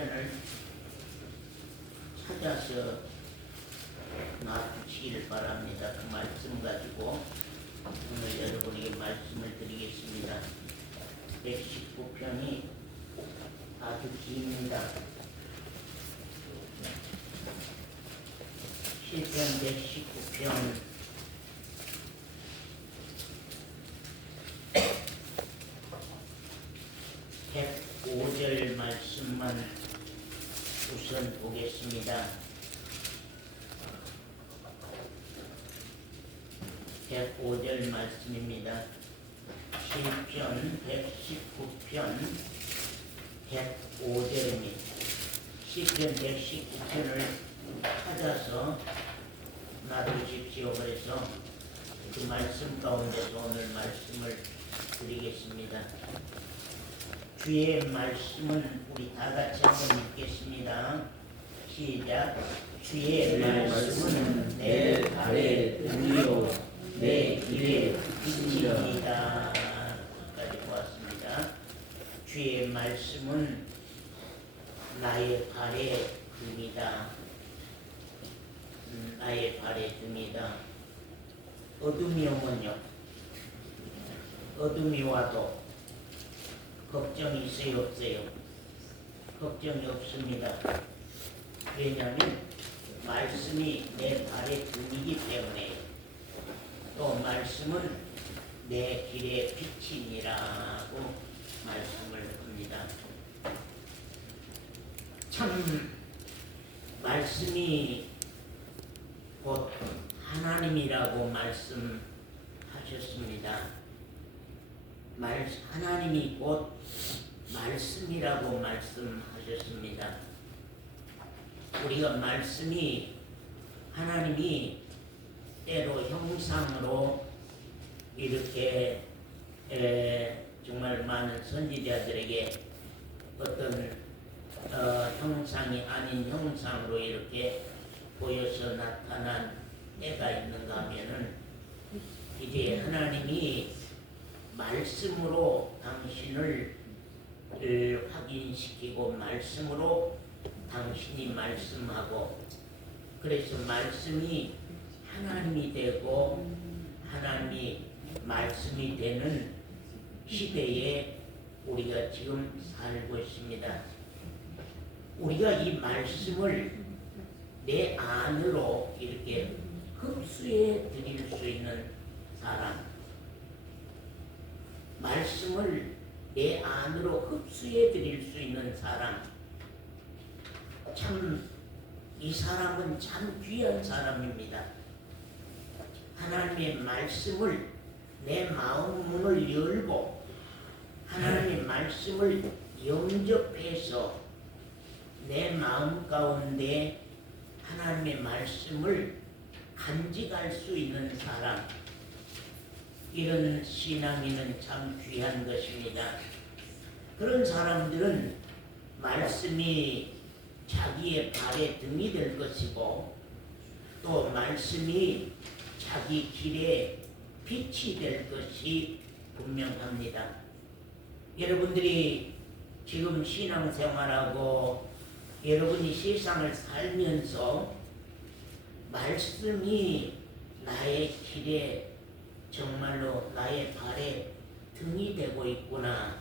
49편을 찾아서 놔두시길 바랍니다. 그 말씀 가지고 오늘 여러분에게 말씀을 드리겠습니다. 119편이 아주 깁니다. 시편 119편 105절 말씀만 우선 보겠습니다. 105절 말씀입니다. 시편 119편 105절입니다. 시편 119편을 찾아서 놔두십시오. 그래서 그 말씀 가운데서 오늘 말씀을 드리겠습니다. 주의 말씀은 우리 다 같이 한번 읽겠습니다. 시작. 주의 말씀은 내 발에 등이요 내 길에 빛이니이다. 까지 보았습니다. 주의 말씀은 나의 발에 등이다. 나의 발에 등이다. 어둠이 오면요, 어둠이 와도 걱정이 있어요, 없어요? 걱정이 없습니다. 왜냐하면 말씀이 내 발의 등이기 때문에, 또 말씀은 내 길의 빛이니라고 말씀을 합니다. 참 말씀이 곧 하나님이라고 말씀하셨습니다. 하나님이 곧 말씀이라고 말씀하셨습니다. 우리가 말씀이 하나님이 때로 형상으로 이렇게 정말 많은 선지자들에게 어떤 형상이 아닌 형상으로 이렇게 보여서 나타난 때가 있는가 하면은, 이제 하나님이 말씀으로 당신을 확인시키고 말씀으로 당신이 말씀하고, 그래서 말씀이 하나님이 되고 하나님이 말씀이 되는 시대에 우리가 지금 살고 있습니다. 우리가 이 말씀을 내 안으로 이렇게 흡수해 드릴 수 있는 사람, 말씀을 내 안으로 흡수해 드릴 수 있는 사람, 참 이 사람은 참 귀한 사람입니다. 하나님의 말씀을 내 마음 문을 열고 하나님의 말씀을 영접해서 내 마음 가운데 하나님의 말씀을 간직할 수 있는 사람, 이런 신앙인은 참 귀한 것입니다. 그런 사람들은 말씀이 자기의 발에 등이 될 것이고, 또 말씀이 자기 길에 빛이 될 것이 분명합니다. 여러분들이 지금 신앙생활하고 여러분이 세상을 살면서 말씀이 나의 길에, 정말로 나의 발에 등이 되고 있구나,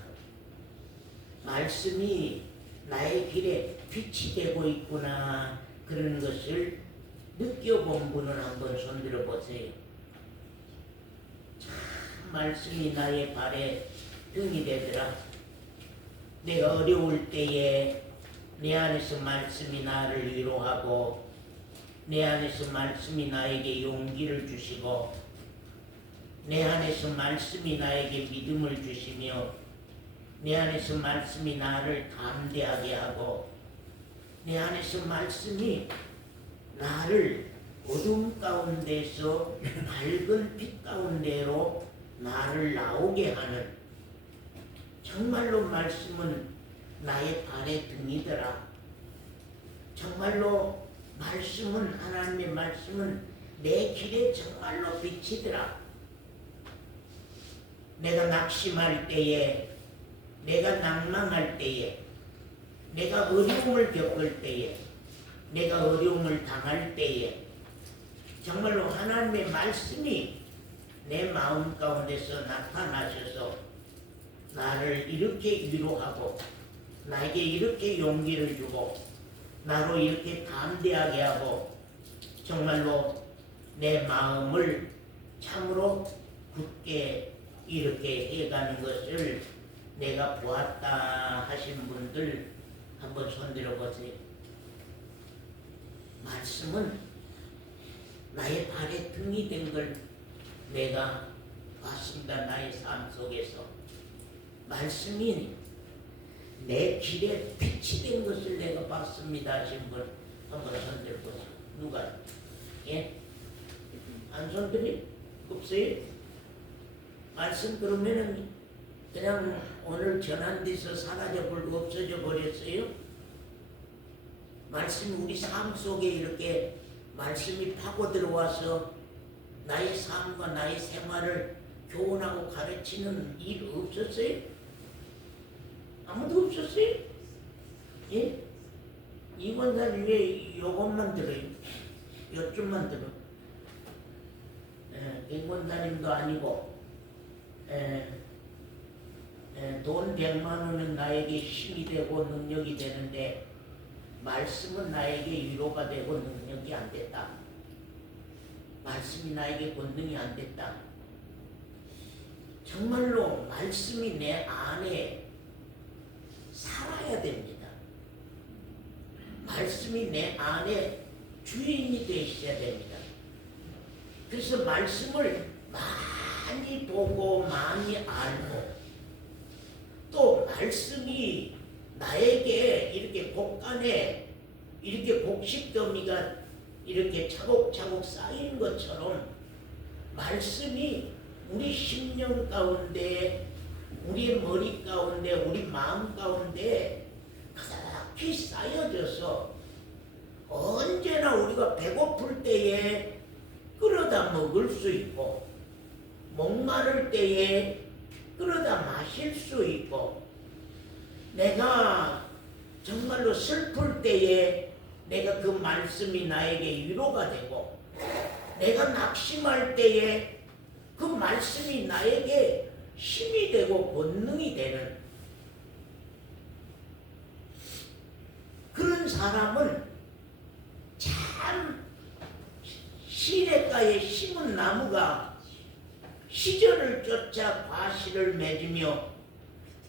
말씀이 나의 길에 빛이 되고 있구나, 그런 것을 느껴본 분은 한번 손들어 보세요. 참 말씀이 나의 발에 등이 되더라. 내가 어려울 때에 내 안에서 말씀이 나를 위로하고, 내 안에서 말씀이 나에게 용기를 주시고, 내 안에서 말씀이 나에게 믿음을 주시며, 내 안에서 말씀이 나를 담대하게 하고, 내 안에서 말씀이 나를 어둠 가운데서 밝은 빛 가운데로 나를 나오게 하는, 정말로 말씀은 나의 발의 등이더라. 정말로 말씀은, 하나님의 말씀은 내 길에 정말로 비치더라. 내가 낙심할 때에, 내가 낭망할 때에, 내가 어려움을 겪을 때에, 내가 어려움을 당할 때에 정말로 하나님의 말씀이 내 마음 가운데서 나타나셔서 나를 이렇게 위로하고 나에게 이렇게 용기를 주고 나로 이렇게 담대하게 하고 정말로 내 마음을 참으로 굳게 이렇게 해가는 것을 내가 보았다 하신 분들 한번 손들어 보세요. 말씀은 나의 발에 등이 된 걸 내가 봤습니다. 나의 삶 속에서 말씀이 내 길에 빛이 된 것을 내가 봤습니다 하신 분 한번 손들어 보세요. 누가? 예? 안 손들이? 없어요? 말씀 그러면은 그냥 오늘 전한 데서 사라져 버리고 없어져 버렸어요? 말씀이 우리 삶 속에 이렇게 말씀이 파고 들어와서 나의 삶과 나의 생활을 교훈하고 가르치는 일 없었어요? 아무도 없었어요? 예? 이권사님 왜 요것만 들어요? 요쯤만 들어? 이권사님도 아니고 돈 100만 원은 나에게 힘이 되고 능력이 되는데 말씀은 나에게 위로가 되고 능력이 안 됐다. 말씀이 나에게 권능이 안 됐다. 정말로 말씀이 내 안에 살아야 됩니다. 말씀이 내 안에 주인이 되셔야 됩니다. 그래서 말씀을 많이 보고 많이 알고 또 말씀이 나에게 이렇게 복간에 이렇게 복식더미가 이렇게 차곡차곡 쌓인 것처럼 말씀이 우리 심령 가운데 우리 머리 가운데 우리 마음 가운데 가득히 쌓여져서 언제나 우리가 배고플 때에 끌어다 먹을 수 있고 목마를 때에 끌어다 마실 수 있고 내가 정말로 슬플 때에 내가 그 말씀이 나에게 위로가 되고 내가 낙심할 때에 그 말씀이 나에게 힘이 되고 권능이 되는 그런 사람은 참 시냇가에 심은 나무가 시절을 쫓아 과실을 맺으며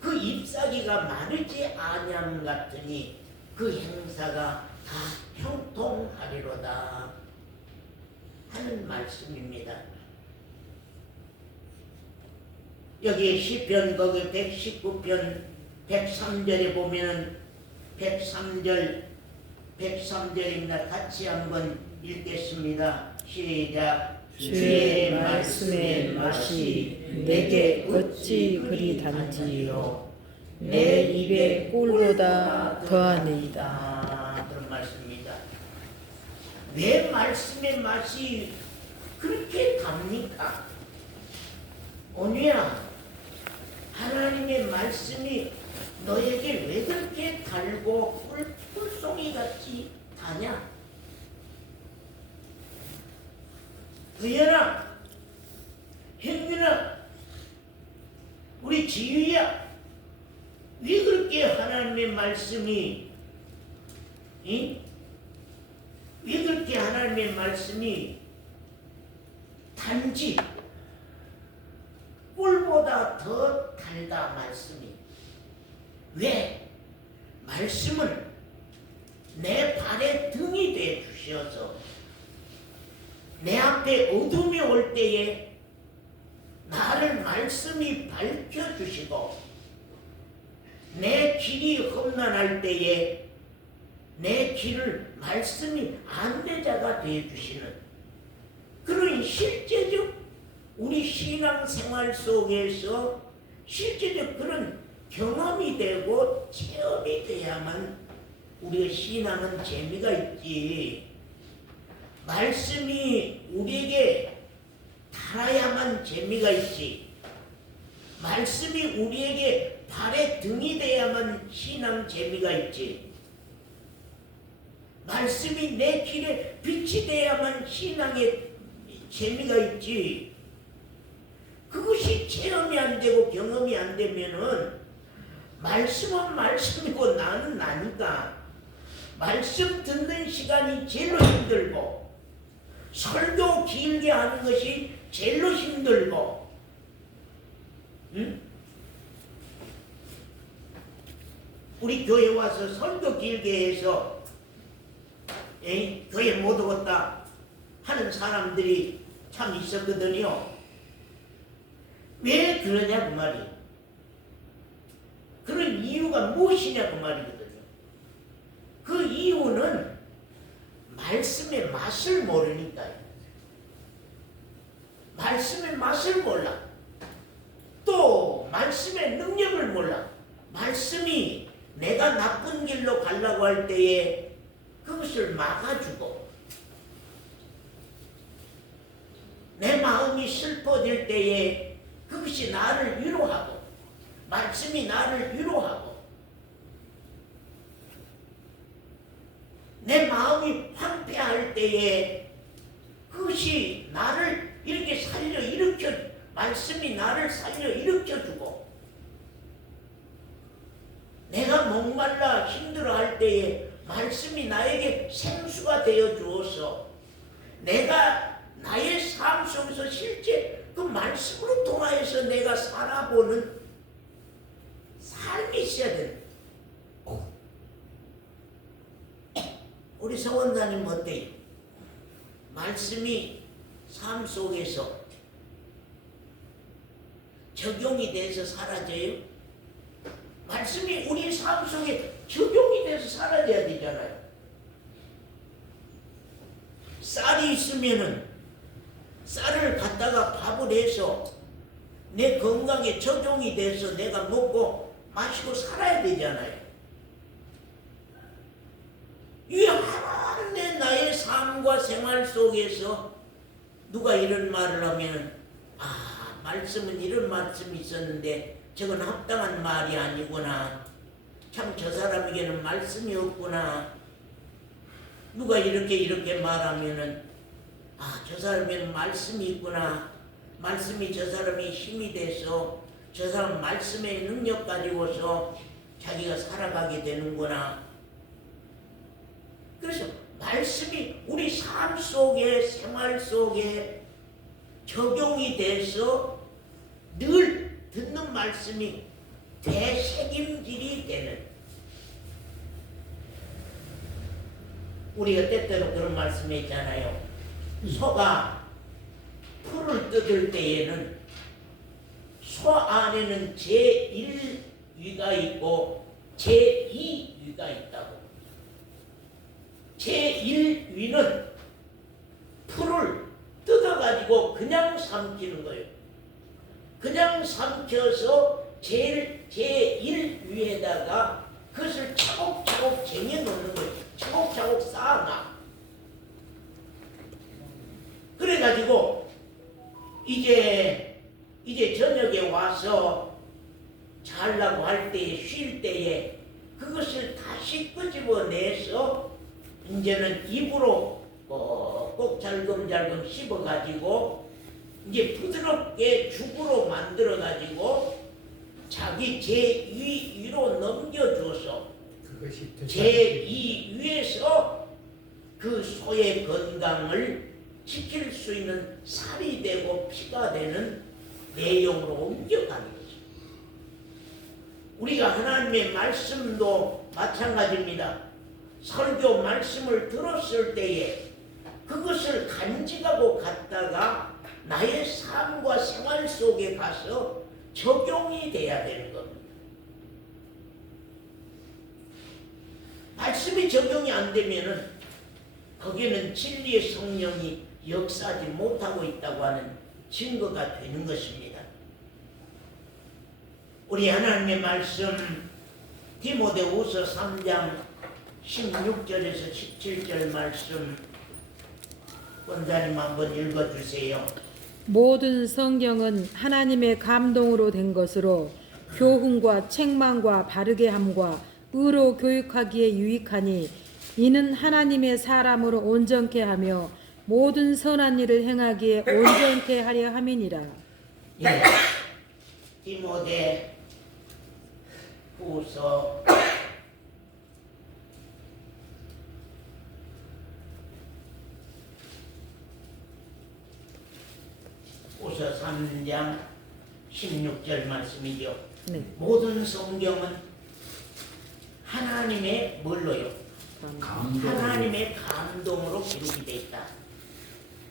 그 잎사귀가 마르지 아니함 같으니 그 행사가 다 형통하리로다 하는 말씀입니다. 여기 시편 거기 119편 103절에 보면은 103절입니다. 같이 한번 읽겠습니다. 시작. 주의 말씀의 맛이 내게 어찌 그리 단지요 내 입에 꿀보다 더하니이다. 그런 말씀입니다. 내 말씀의 맛이 그렇게 답니까? 오늘야 하나님의 말씀이 너에게 왜 그렇게 달고 꿀송이 같이 다냐? 의연아, 형준아, 우리 지유야, 왜 그렇게 하나님의 말씀이, 왜 그렇게 하나님의 말씀이 단지 꿀보다 더 달다 말씀이? 왜? 말씀은 내 발에 등이 돼 주셔서 내 앞에 어둠이 올 때에 나를 말씀이 밝혀주시고 내 길이 험난할 때에 내 길을 말씀이 안내자가 되어주시는 그런 실제적 우리 신앙생활 속에서 실제적 그런 경험이 되고 체험이 돼야만 우리의 신앙은 재미가 있지. 말씀이 우리에게 달아야만 재미가 있지. 말씀이 우리에게 발에 등이 돼야만 신앙 재미가 있지. 말씀이 내 길에 빛이 돼야만 신앙의 재미가 있지. 그것이 체험이 안 되고 경험이 안 되면은 말씀은 말씀이고 나는 나니까 말씀 듣는 시간이 제일로 힘들고 설교 길게 하는 것이 제일로 힘들고, 응? 우리 교회 와서 설교 길게 해서 교회 못 오겠다 하는 사람들이 참 있었거든요. 왜 그러냐 그 말이. 그런 이유가 무엇이냐 그 말이거든요. 그 이유는 말씀의 맛을 모르니까요. 말씀의 맛을 몰라. 또 말씀의 능력을 몰라. 말씀이 내가 나쁜 길로 가려고 할 때에 그것을 막아주고, 내 마음이 슬퍼질 때에 그것이 나를 위로하고, 말씀이 나를 위로하고, 내 마음이 황폐할 때에 그것이 나를 이렇게 말씀이 나를 살려 일으켜주고, 내가 목말라 힘들어할 때에 말씀이 나에게 생수가 되어 주어서 내가 나의 삶 속에서 실제 그 말씀으로 통하여서 내가 살아보는 삶이 있어야 돼. 우리 서원사님 어때요? 말씀이 삶 속에서 적용이 돼서 사라져요? 말씀이 우리 삶 속에 적용이 돼서 사라져야 되잖아요. 쌀이 있으면은 쌀을 갖다가 밥을 해서 내 건강에 적용이 돼서 내가 먹고 마시고 살아야 되잖아요. 이 하나님의 나의 삶과 생활 속에서 누가 이런 말을 하면, 말씀은 이런 말씀이 있었는데 저건 합당한 말이 아니구나. 참 저 사람에게는 말씀이 없구나. 누가 이렇게 말하면은, 저 사람에게는 말씀이 있구나. 말씀이 저 사람이 힘이 돼서 저 사람 말씀의 능력 가지고서 자기가 살아가게 되는구나. 그래서 말씀이 우리 삶 속에, 생활 속에 적용이 돼서 늘 듣는 말씀이 되새김질이 되는, 우리가 때때로 그런 말씀이 있잖아요. 소가 풀을 뜯을 때에는 소 안에는 제1위가 있고 제2위가 있다고. 제1위는 풀을 뜯어가지고 그냥 삼키는 거예요. 그냥 삼켜서 제1위에다가 그것을 차곡차곡 쟁여놓는 거예요. 차곡차곡 쌓아놔. 그래가지고 이제 저녁에 와서 자려고 할 때에, 쉴 때에 그것을 다시 끄집어내서 이제는 입으로 꼭 잘금잘금 씹어가지고 이제 부드럽게 죽으로 만들어가지고 자기 제2위로 넘겨줘서 제2위에서 그 소의 건강을 지킬 수 있는 살이 되고 피가 되는 내용으로 옮겨가는 거죠. 우리가 하나님의 말씀도 마찬가지입니다. 설교 말씀을 들었을 때에 그것을 간직하고 갔다가 나의 삶과 생활 속에 가서 적용이 돼야 되는 겁니다. 말씀이 적용이 안 되면은 거기는 진리의 성령이 역사하지 못하고 있다고 하는 증거가 되는 것입니다. 우리 하나님의 말씀 디모데후서 3장 16절에서 17절 말씀 원장님 한번 읽어주세요. 모든 성경은 하나님의 감동으로 된 것으로 교훈과 책망과 바르게 함과 의로 교육하기에 유익하니 이는 하나님의 사람으로 온전케 하며 모든 선한 일을 행하기에 온전케 하려 함이니라. 예. 디모데 후서 3장 16절 말씀이죠. 네. 모든 성경은 하나님의 뭘로요? 하나님의 감동으로 기록이 되어 있다.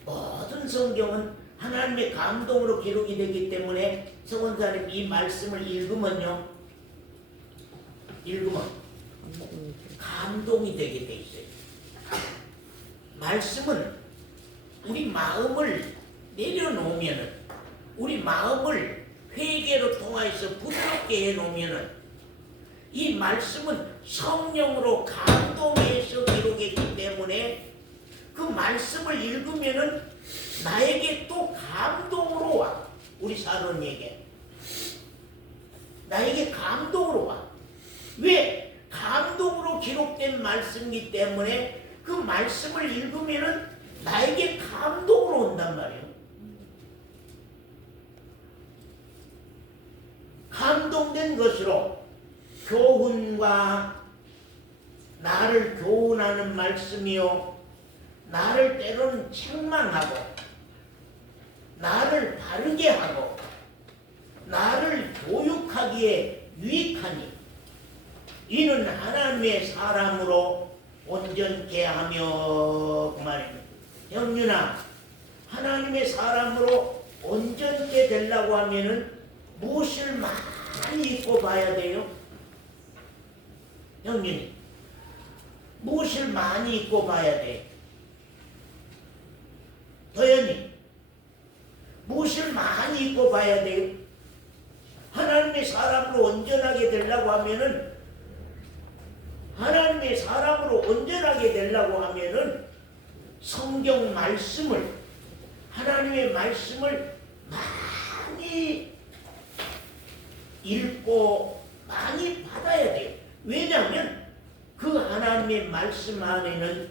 모든 성경은 하나님의 감동으로 기록이 되기 때문에 성원사님 이 말씀을 읽으면 감동이 되게 돼 있어요. 말씀은 우리 마음을 내려놓으면은, 우리 마음을 회개로 통하여서 부드럽게 해놓으면은, 이 말씀은 성령으로 감동해서 기록했기 때문에 그 말씀을 읽으면은 나에게 또 감동으로 와. 우리 사론에게 나에게 감동으로 와. 왜? 감동으로 기록된 말씀이기 때문에 그 말씀을 읽으면은 나에게 감동으로 온단 말이에요. 감동된 것으로 교훈과 나를 교훈하는 말씀이요, 나를 때로는 책망하고 나를 바르게 하고 나를 교육하기에 유익하니 이는 하나님의 사람으로 온전케 하며, 그 말입니다. 형님아, 하나님의 사람으로 온전케 되려고 하면은 무엇을 많이 읽고 봐야 돼요? 형님, 무엇을 많이 읽고 봐야 돼? 도연이, 무엇을 많이 읽고 봐야 돼요? 하나님의 사람으로 온전하게 되려고 하면은, 하나님의 사람으로 온전하게 되려고 하면은 성경 말씀을, 하나님의 말씀을 많이 읽고 많이 받아야 돼요. 왜냐하면 그 하나님의 말씀 안에는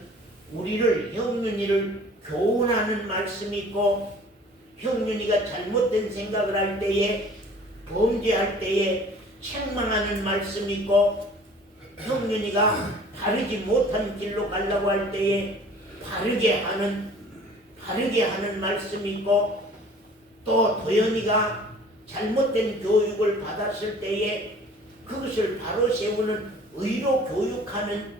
우리를, 형윤이를 교훈하는 말씀이 있고, 형윤이가 잘못된 생각을 할 때에, 범죄할 때에 책망하는 말씀이 있고, 형윤이가 바르지 못한 길로 가려고 할 때에 바르게 하는 말씀이 있고, 또 도연이가 잘못된 교육을 받았을 때에 그것을 바로 세우는 의로 교육하는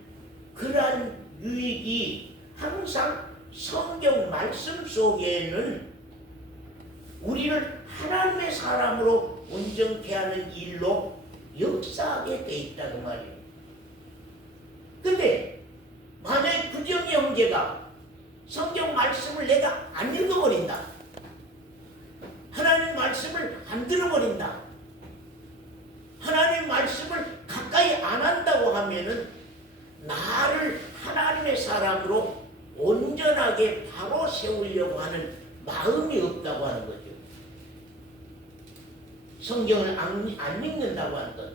그러한 유익이 항상 성경 말씀 속에는 우리를 하나님의 사람으로 온전케 하는 일로 역사하게 돼 있다는 말이에요. 근데 만약에 구정의 형제가 성경 말씀을 내가 안 읽어버린다, 하나님 말씀을 안 들어버린다, 하나님 말씀을 가까이 안 한다고 하면은 나를 하나님의 사람으로 온전하게 바로 세우려고 하는 마음이 없다고 하는 거죠. 성경을 안 읽는다고 하는 것,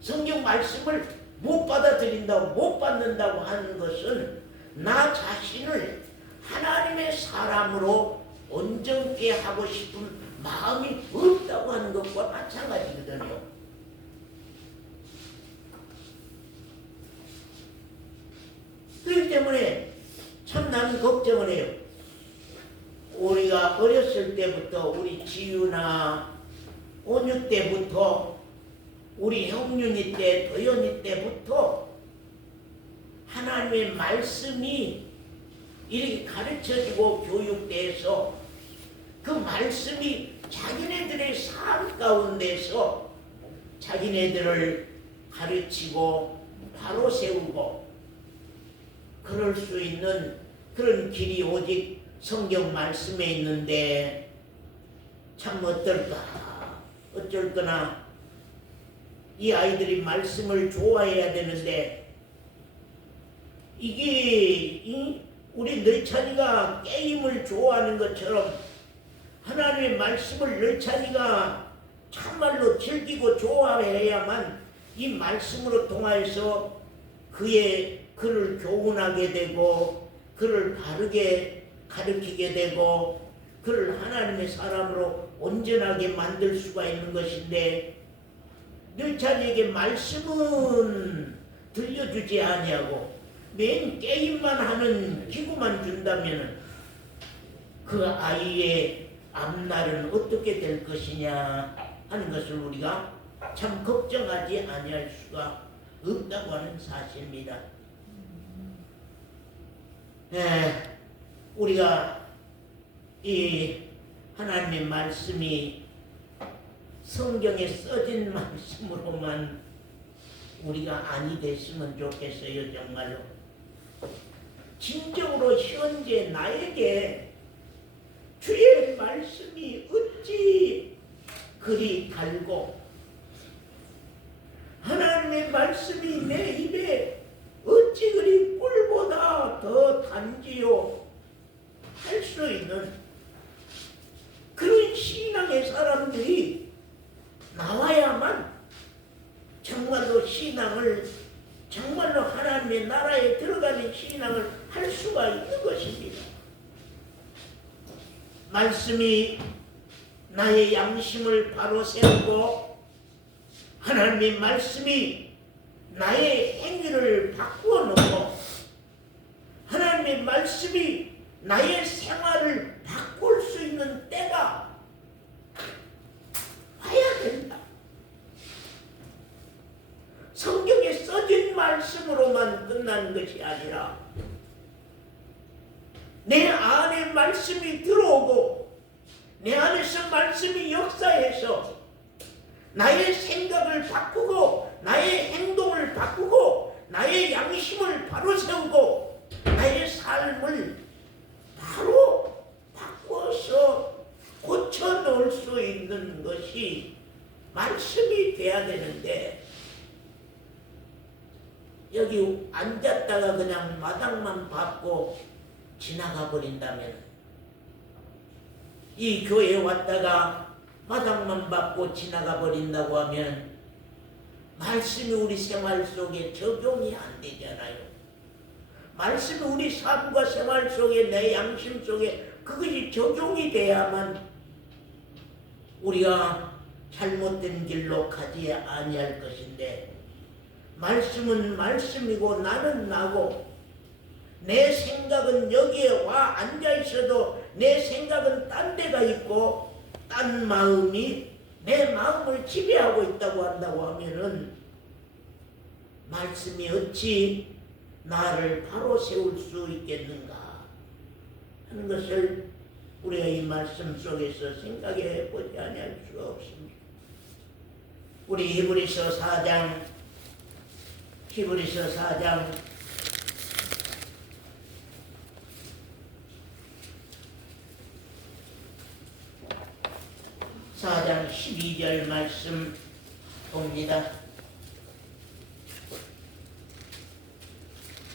성경 말씀을 못 받아들인다고, 못 받는다고 하는 것은 나 자신을 하나님의 사람으로 온전케 하고 싶은 마음이 없다고 하는 것과 마찬가지거든요. 그렇기 때문에 참 나는 걱정을 해요. 우리가 어렸을 때부터, 우리 지유나 온유 때부터, 우리 형윤이 때, 도연이 때부터 하나님의 말씀이 이렇게 가르쳐지고 교육돼서 그 말씀이 자기네들의 삶 가운데서 자기네들을 가르치고 바로 세우고 그럴 수 있는 그런 길이 오직 성경 말씀에 있는데, 참 어쩔거나 이 아이들이 말씀을 좋아해야 되는데, 이게 우리 널찬이가 게임을 좋아하는 것처럼 하나님의 말씀을 널찬이가 참말로 즐기고 좋아해야만 이 말씀으로 통하여서 그를 교훈하게 되고 그를 바르게 가르치게 되고 그를 하나님의 사람으로 온전하게 만들 수가 있는 것인데 늘 자녀에게 말씀은 들려주지 아니하고 맨 게임만 하는 기구만 준다면 그 아이의 앞날은 어떻게 될 것이냐 하는 것을 우리가 참 걱정하지 아니할 수가 없다고 하는 사실입니다. 우리가 이 하나님의 말씀이 성경에 써진 말씀으로만 우리가 아니 됐으면 좋겠어요. 정말로 진정으로 현재 나에게 주의 말씀이 어찌 그리 달고 하나님의 말씀이 내 입에 어찌 그리 꿀보다 더 단지요 할 수 있는 그런 신앙의 사람들이 나와야만 정말로 신앙을 정말로 하나님의 나라에 들어가는 신앙을 할 수가 있는 것입니다. 말씀이 나의 양심을 바로 세우고 하나님의 말씀이 나의 행위를 바꾸어 놓고 하나님의 말씀이 나의 생활을 바꿀 수 있는 때가 와야 된다. 성경에 써진 말씀으로만 끝나는 것이 아니라 내 안에 말씀이 들어오고 내 안에서 말씀이 역사해서 나의 생각을 바꾸고 나의 행동을 바꾸고 나의 양심을 바로 세우고 나의 삶을 바로 바꿔서 고쳐 놓을 수 있는 것이 말씀이 돼야 되는데 여기 앉았다가 그냥 마당만 밟고 지나가 버린다면 이 교회에 왔다가 마당만 밟고 지나가 버린다고 하면 말씀이 우리 생활 속에 적용이 안 되잖아요. 말씀이 우리 삶과 생활 속에 내 양심 속에 그것이 적용이 돼야만 우리가 잘못된 길로 가지 아니할 것인데 말씀은 말씀이고 나는 나고 내 생각은 여기에 와 앉아 있어도 내 생각은 딴 데가 있고 딴 마음이 내 마음을 지배하고 있다고 한다고 하면은 말씀이 어찌 나를 바로 세울 수 있겠는가 하는 것을 우리가 이 말씀 속에서 생각해 보지 아니할 수가 없습니다. 우리 히브리서 4장 4장 12절 말씀 봅니다.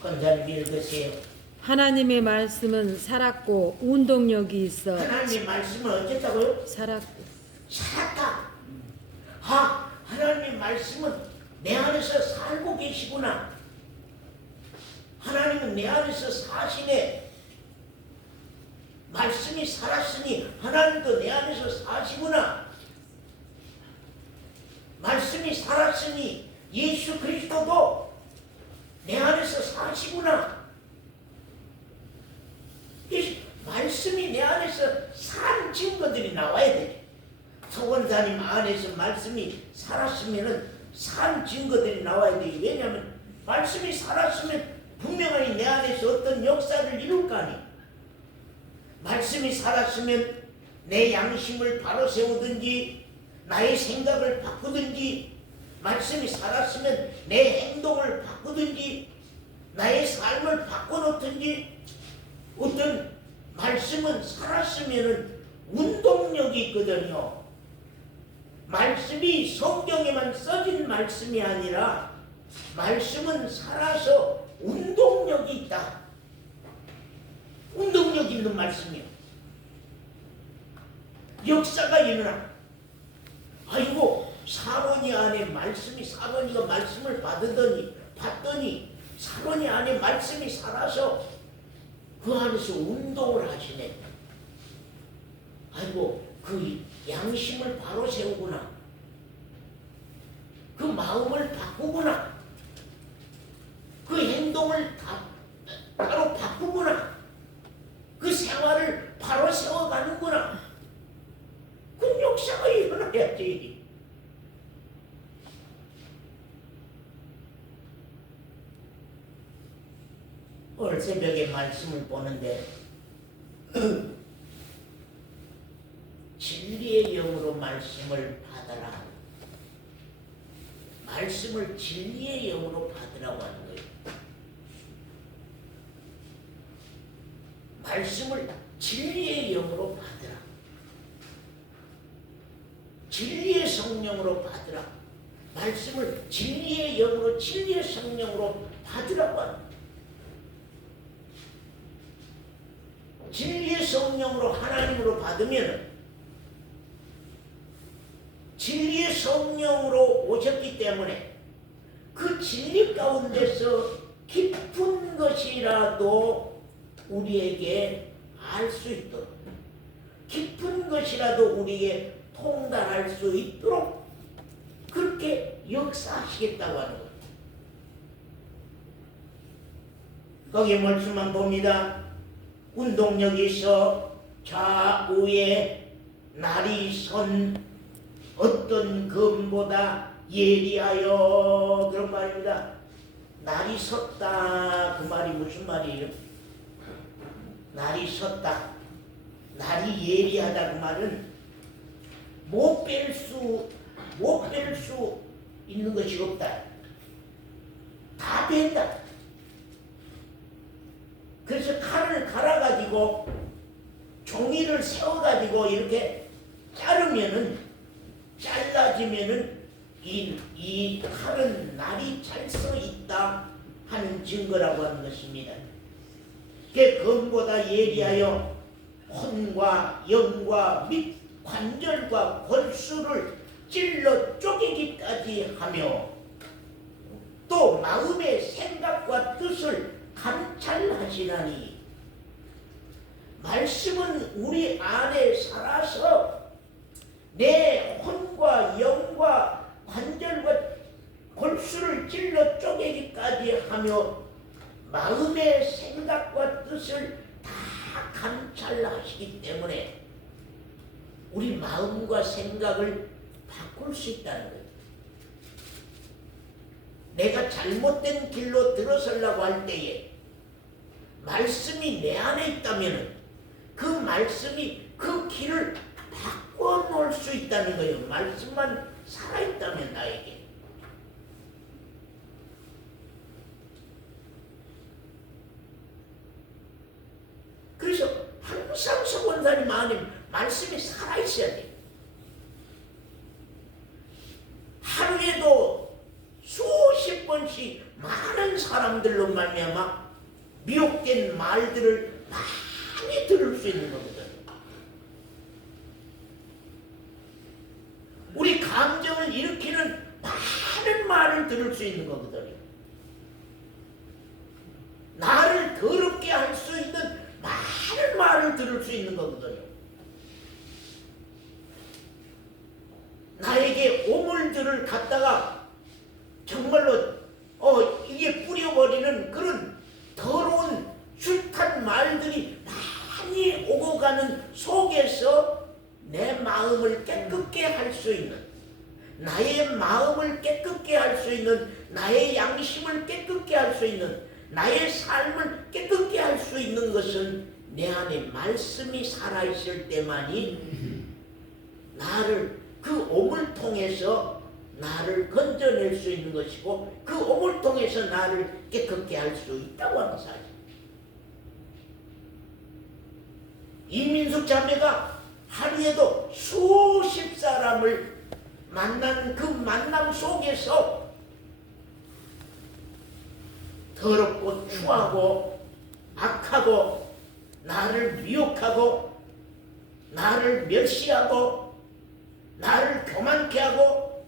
권사님 읽으세요. 하나님의 말씀은 살았고 운동력이 있어 하나님의 말씀은 어쨌다고요? 살았고 살았다. 하나님의 말씀은 내 안에서 살고 계시구나. 하나님은 내 안에서 사시네. 말씀이 살았으니 하나님도 내 안에서 사시구나. 말씀이 살았으니 예수 그리스도도 내 안에서 사시구나. 말씀이 내 안에서 산 증거들이 나와야 돼. 서원사님 안에서 말씀이 살았으면은 산 증거들이 나와야 돼. 왜냐하면 말씀이 살았으면 분명히 내 안에서 어떤 역사를 이룰 거 아니야. 말씀이 살았으면 내 양심을 바로 세우든지 나의 생각을 바꾸든지 말씀이 살았으면 내 행동을 바꾸든지 나의 삶을 바꿔놓든지 어떤 말씀은 살았으면 운동력이 있거든요. 말씀이 성경에만 써진 말씀이 아니라 말씀은 살아서 운동력이 있다. 운동력 있는 말씀이요. 역사가 일어나. 아이고 사론이 안에 말씀이 사론이가 말씀을 봤더니 사론이 안에 말씀이 살아서 그 안에서 운동을 하시네. 아이고 그 양심을 바로 세우구나. 그 마음을 바꾸구나. 그 행동을 바로 바꾸구나. 그 생활을 바로 세워가는구나. 그 역사가 일어나야지. 오늘 새벽에 말씀을 보는데 진리의 영으로 말씀을 받아라. 말씀을 진리의 영으로 받으라고 하는 거예요. 말씀을 진리의 영으로 받으라. 진리의 성령으로 받으라. 말씀을 진리의 영으로 진리의 성령으로 받으라고 하는 거예요. 진리의 성령으로 하나님으로 받으면 진리의 성령으로 오셨기 때문에 그 진리 가운데서 깊은 것이라도 우리에게 알 수 있도록, 깊은 것이라도 우리에게 통달할 수 있도록 그렇게 역사하시겠다고 하는 거예요. 거기 말씀만 봅니다. 운동역에서 좌우에 날이 선 어떤 검보다 예리하여, 그런 말입니다. 날이 섰다, 그 말이 무슨 말이에요? 날이 섰다, 날이 예리하다, 그 말은 못 뺄 수 있는 것이 없다. 다 뺀다. 그래서 칼을 갈아가지고 종이를 세워가지고 이렇게 잘라지면은 이 칼은 날이 잘 서 있다 하는 증거라고 하는 것입니다. 그 검보다 예리하여 혼과 영과 및 관절과 골수를 찔러 쪼개기까지 하며 또 마음의 생각과 뜻을 감찰하시나니, 말씀은 우리 안에 살아서 내 혼과 영과 관절과 골수를 찔러 쪼개기까지 하며 마음의 생각과 뜻을 다 감찰하시기 때문에 우리 마음과 생각을 바꿀 수 있다는 거예요. 내가 잘못된 길로 들어서려고 할 때에 말씀이 내 안에 있다면 그 말씀이 그 길을 바꿔 놓을 수 있다는 거예요. 말씀만 살아있다면 나에게. 그래서 항상 서본사님 안에 말씀이 살아있어야 돼요. 하루에도 수십 번씩 많은 사람들로 말미암아 미혹된 말들을 많이 들을 수 있는 거거든. 우리 감정을 일으키는 많은 말을 들을 수 있는 거거든요. 나를 더럽게 할 수 있는 많은 말을 들을 수 있는 거거든요. 나에게 오물들을 갖다가 정말로 이게 뿌려버리는 그런 더러운 숱한 말들이 많이 오고 가는 속에서 내 마음을 깨끗게 할 수 있는, 나의 마음을 깨끗게 할 수 있는, 나의 양심을 깨끗게 할 수 있는, 나의 삶을 깨끗게 할 수 있는 것은 내 안에 말씀이 살아있을 때만이 나를 그 오물통에서 나를 건져낼 수 있는 것이고 그 오물통에서 나를 깨끗게 할 수 있다고 하는 사실. 이민숙 자매가 하루에도 수십 사람을 만나는 그 만남 속에서 더럽고 추하고 악하고 나를 미혹하고 나를 멸시하고 나를 교만케 하고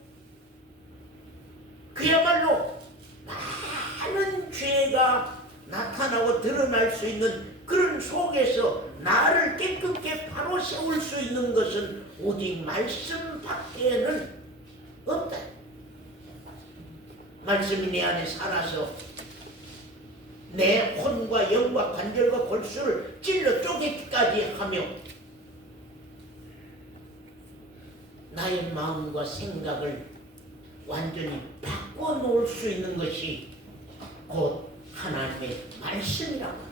그야말로 많은 죄가 나타나고 드러날 수 있는 그런 속에서 나를 깨끗게 바로 세울 수 있는 것은 오직 말씀밖에는 없다. 말씀이 내 안에 살아서 내 혼과 영과 관절과 골수를 찔러 쪼개기까지 하며 나의 마음과 생각을 완전히 바꿔 놓을 수 있는 것이 곧 하나님의 말씀이라고 합니다.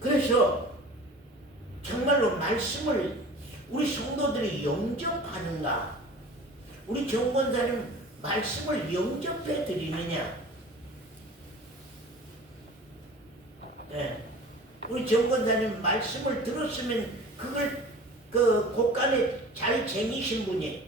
그래서 정말로 말씀을 우리 성도들이 영접하는가? 우리 정권사님 말씀을 영접해 드리느냐? 네. 우리 정권사님 말씀을 들었으면 그걸 그 곳간에 잘 쟁이신 분이에요.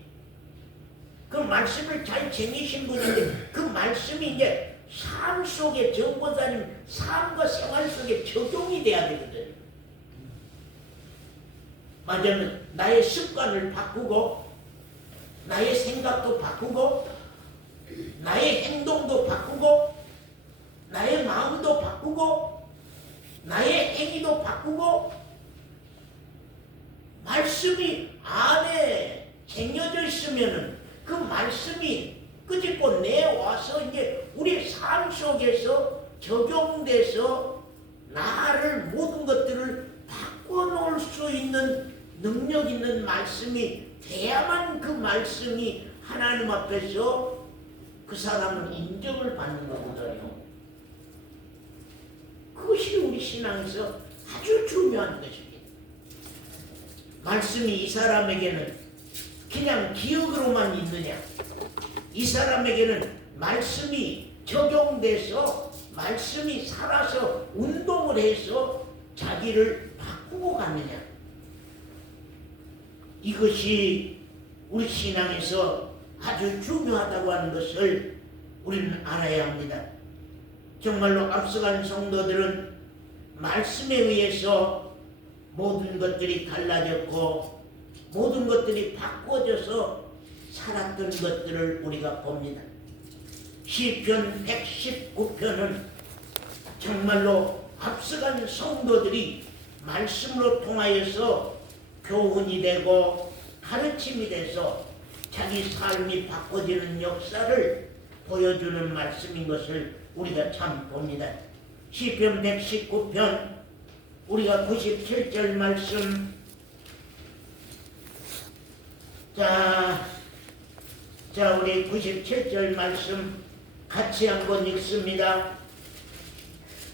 그 말씀을 잘 쟁이신 분인데 그 말씀이 이제 삶 속에 정권사님 삶과 생활 속에 적용이 돼야 되거든요. 맞으면 나의 습관을 바꾸고 나의 생각도 바꾸고 나의 행동도 바꾸고 나의 마음도 바꾸고 나의 행위도 바꾸고 말씀이 안에 쟁여져 있으면은 그 말씀이 끄집고 내와서 이제 우리 삶 속에서 적용돼서 나를 모든 것들을 바꿔놓을 수 있는 능력 있는 말씀이 돼야만 그 말씀이 하나님 앞에서 그 사람은 인정을 받는 거거든요. 그것이 우리 신앙에서 아주 중요한 것입니다. 말씀이 이 사람에게는 그냥 기억으로만 있느냐? 이 사람에게는 말씀이 적용돼서 말씀이 살아서 운동을 해서 자기를 바꾸고 갔느냐? 이것이 우리 신앙에서 아주 중요하다고 하는 것을 우리는 알아야 합니다. 정말로 앞서간 성도들은 말씀에 의해서 모든 것들이 달라졌고 모든 것들이 바꿔져서 살았던 것들을 우리가 봅니다. 시편 119편은 정말로 앞서간 성도들이 말씀으로 통하여서 교훈이 되고 가르침이 돼서 자기 삶이 바꿔지는 역사를 보여주는 말씀인 것을 우리가 참 봅니다. 시편 119편 우리가 97절 말씀 자 우리 97절 말씀 같이 한번 읽습니다.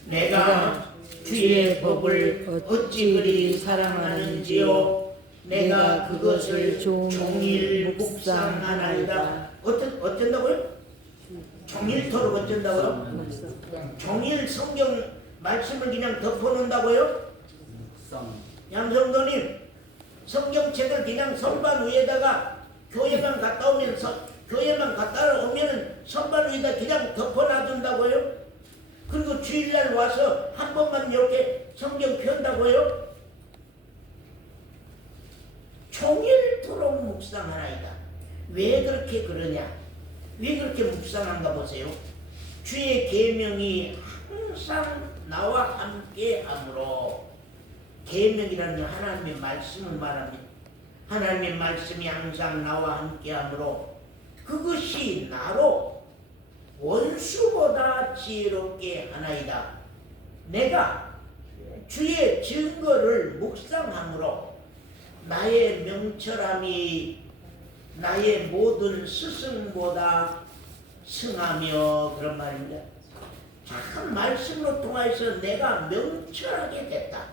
내가 주의 법을 어찌 그리 사랑하는지요 내가 그것을 종일 묵상하나이다. 어쩐다고요? 종일토록 어쩐다고요? 종일 성경 말씀을 그냥 덮어놓는다고요? 양성도님 성경책을 그냥 선반 위에다가 교회만 갔다 오면은 선반 위에다 그냥 덮어놔둔다고요? 그리고 주일날 와서 한 번만 이렇게 성경 편다고요? 종일토록 묵상하나이다. 왜 그렇게 그러냐? 왜 그렇게 묵상한가 보세요. 주의 계명이 항상 나와 함께 하므로 계명이라는 건 하나님의 말씀을 말합니다. 하나님의 말씀이 항상 나와 함께 하므로 그것이 나로 원수보다 지혜롭게 하나이다. 내가 주의 증거를 묵상함으로 나의 명철함이 나의 모든 스승보다 승하며 그런 말입니다. 참 말씀으로 통해서 내가 명철하게 됐다.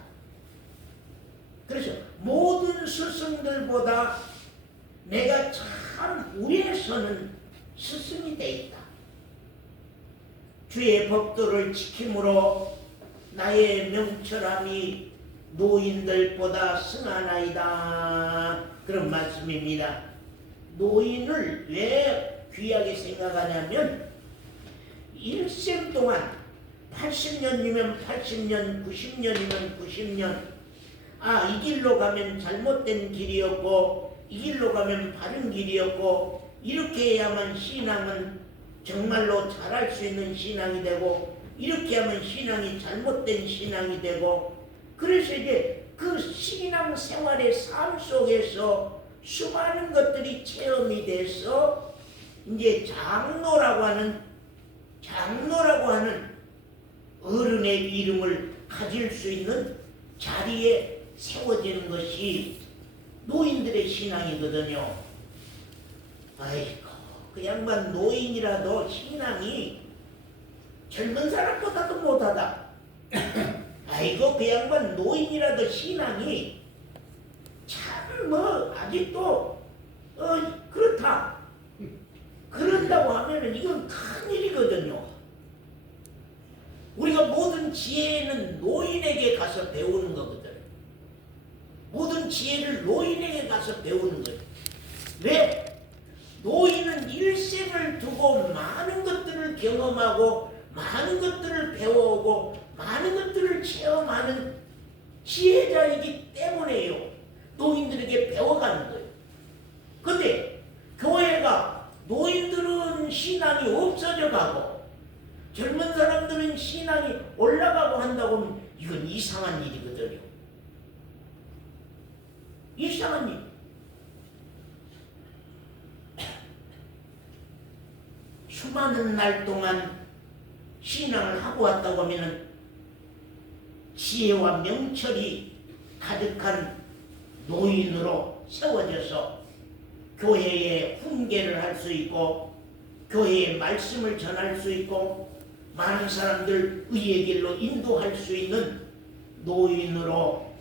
그래서 모든 스승들보다 내가 참 위에서는 스승이 돼 있다. 주의 법도를 지킴으로 나의 명철함이 노인들보다 승하나이다. 그런 말씀입니다. 노인을 왜 귀하게 생각하냐면 일생 동안 80년이면 80년, 90년이면 90년 아, 이 길로 가면 잘못된 길이었고 이 길로 가면 바른 길이었고 이렇게 해야만 신앙은 정말로 잘할 수 있는 신앙이 되고 이렇게 하면 신앙이 잘못된 신앙이 되고 그래서 이제 그 신앙 생활의 삶 속에서 수많은 것들이 체험이 돼서 이제 장로라고 하는 어른의 이름을 가질 수 있는 자리에 세워지는 것이 노인들의 신앙이거든요. 아이고, 그 양반 노인이라도 신앙이 젊은 사람보다도 못하다. 아이고, 그 양반 노인이라도 신앙이 참 뭐 아직도 그렇다. 그런다고 하면은 이건 큰일이거든요. 우리가 모든 지혜는 노인에게 가서 배우는 거거든. 모든 지혜를 노인에게 가서 배우는 거예요. 왜? 노인은 일생을 두고 많은 것들을 경험하고 많은 것들을 배워오고 많은 것들을 체험하는 지혜자이기 때문에요. 노인들에게 배워가는 거예요. 근데 교회가 노인들은 신앙이 없어져 가고 젊은 사람들은 신앙이 올라가고 한다고 하면 이건 이상한 일이거든요. 이상한 일. 수많은 날 동안 신앙을 하고 왔다고 하면은 지혜와 명철이 가득한 노인으로 세워져서 교회의 훈계를 할 수 있고 교회의 말씀을 전할 수 있고 많은 사람들 의의 길로 인도할 수 있는 노인으로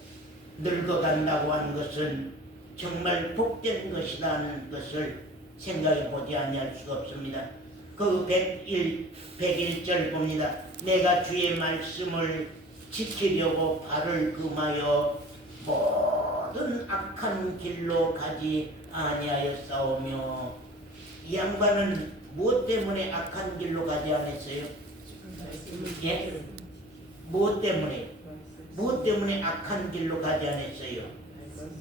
늙어간다고 하는 것은 정말 복된 것이라는 것을 생각해 보지 아니할 수가 없습니다. 그 101절 봅니다. 내가 주의 말씀을 지키려고 발을 금하여 모든 악한 길로 가지 아니하였사오며. 이 양반은 무엇 때문에 악한 길로 가지 않았어요? 예? 무엇 때문에? 무엇 때문에 악한 길로 가지 않았어요?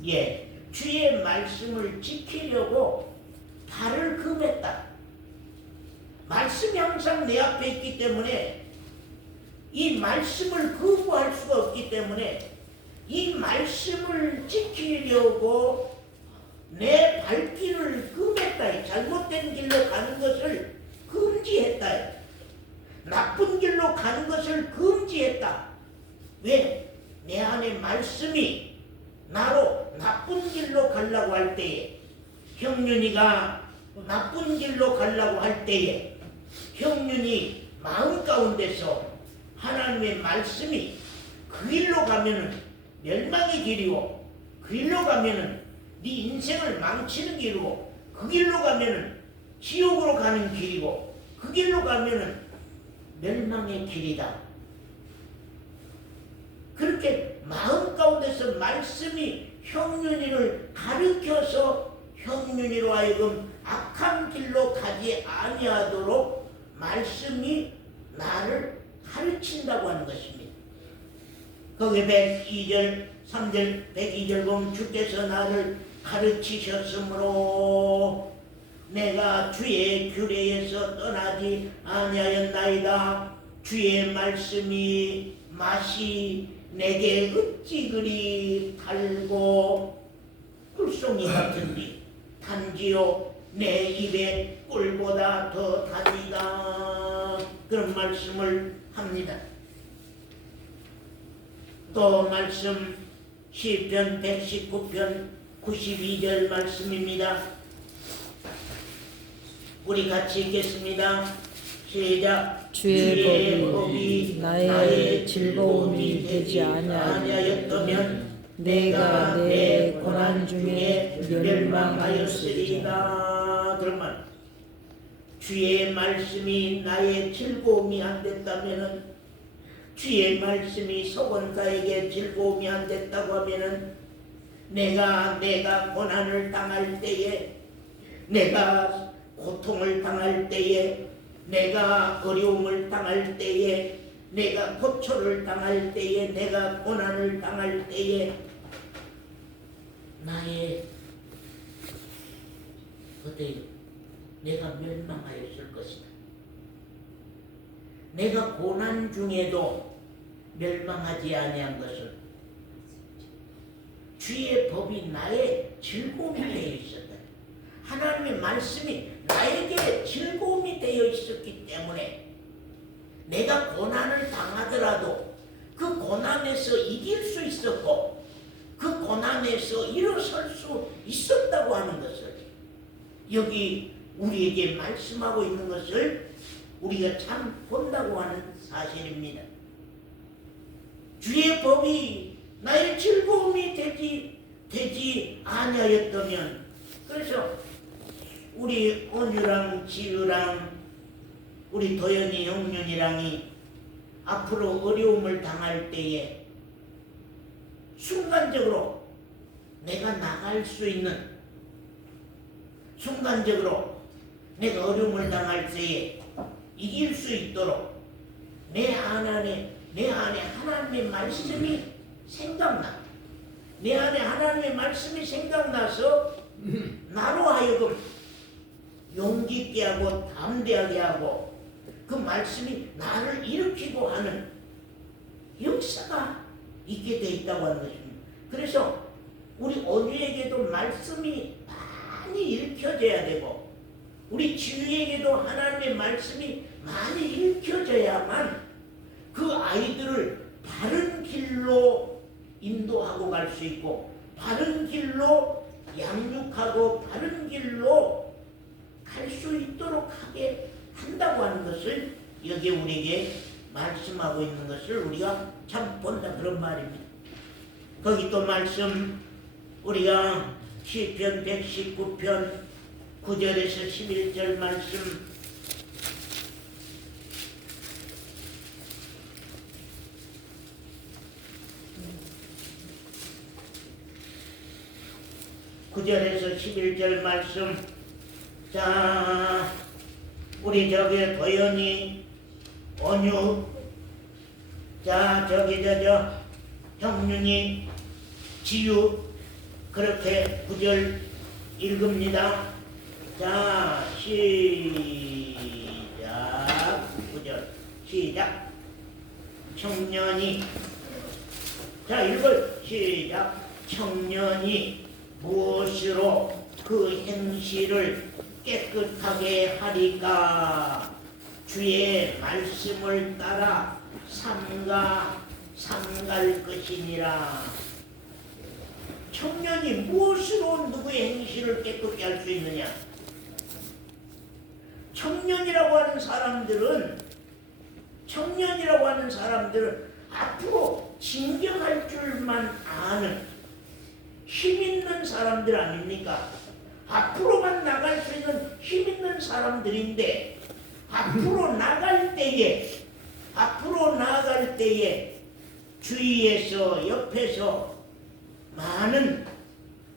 예, 주의 말씀을 지키려고 발을 금했다. 말씀이 항상 내 앞에 있기 때문에 이 말씀을 거부할 수가 없기 때문에 이 말씀을 지키려고 내 발길을 금했다. 잘못된 길로 가는 것을 금지했다. 나쁜 길로 가는 것을 금지했다. 왜? 내 안에 말씀이 나로 나쁜 길로 가려고 할 때에, 형윤이가 나쁜 길로 가려고 할 때에 형윤이 마음 가운데서 하나님의 말씀이 그 길로 가면은 멸망의 길이고 그 길로 가면은 네 인생을 망치는 길이고 그 길로 가면은 지옥으로 가는 길이고 그 길로 가면은 멸망의 길이다. 그렇게 마음 가운데서 말씀이 형윤이를 가르쳐서 형윤이로 하여금 악한 길로 가지 아니하도록 말씀이 나를 가르친다고 하는 것입니다. 거기 102절 3절 102절 보면 주께서 나를 가르치셨으므로 내가 주의 규례에서 떠나지 아니하였나이다. 주의 말씀이 맛이 내게 어찌 그리 달고 꿀송이 같은디 단지요 내 입에 꿀보다 더 달이다. 그런 말씀을 합니다. 또 말씀 시편 119편 92절 말씀입니다. 우리 같이 읽겠습니다. 시작. 주의 법이 나의 즐거움이 되지 아니하였다면 내가 내 고난 중에 멸망하였으리이다. 그러면 주의 말씀이 나의 즐거움이 안 됐다면은, 주의 말씀이 서원사에게 즐거움이 안 됐다고 하면은 내가 고난을 당할 때에, 내가 고통을 당할 때에, 내가 어려움을 당할 때에, 내가 고초를 당할 때에, 내가 고난을 당할 때에 나의 그때 내가 멸망하였을 것이다. 내가 고난 중에도 멸망하지 아니한 것은 주의 법이 나의 즐거움이 되어 있었다. 하나님의 말씀이 나에게 즐거움이 되어 있었기 때문에 내가 고난을 당하더라도 그 고난에서 이길 수 있었고 그 고난에서 일어설 수 있었다고 하는 것을 여기 우리에게 말씀하고 있는 것을 우리가 참 본다고 하는 사실입니다. 주의 법이 나의 즐거움이 되지 아니하였다면, 그래서 우리 온유랑 지유랑 우리 도연이 영륜이랑이 앞으로 어려움을 당할 때에 순간적으로 내가 나갈 수 있는, 순간적으로 내가 어려움을 당할 때에 이길 수 있도록 내 안에 하나님의 말씀이 생각나. 내 안에 하나님의 말씀이 생각나서 나로 하여금 용기 있게 하고 담대하게 하고 그 말씀이 나를 일으키고 하는 역사가 있게 돼 있다고 하는 것입니다. 그래서 우리 온유에게도 말씀이 많이 읽혀져야 되고 우리 지유에게도 하나님의 말씀이 많이 읽혀져야만 그 아이들을 바른 길로 인도하고 갈 수 있고 바른 길로 양육하고 바른 길로 갈 수 있도록 하게 한다고 하는 것을 여기 우리에게 말씀하고 있는 것을 우리가 참 본다, 그런 말입니다. 거기 또 말씀 우리가 시편 119편 9절에서 11절 말씀 9절에서 11절 말씀. 자, 우리 저기 도연이 온유, 자 저기 형윤이 지유, 그렇게 9절 읽습니다. 자 시작. 9절 시작. 청년이, 자 읽을 시작. 청년이 무엇으로 그 행실을 깨끗하게 하리까? 주의 말씀을 따라 삼갈 것이니라. 청년이 무엇으로 누구의 행실을 깨끗게 할 수 있느냐? 청년이라고 하는 사람들은 앞으로 진경할 줄만 아는 힘 있는 사람들 아닙니까? 앞으로만 나갈 수 있는 힘 있는 사람들인데 앞으로 나아갈 때에 주위에서 옆에서 많은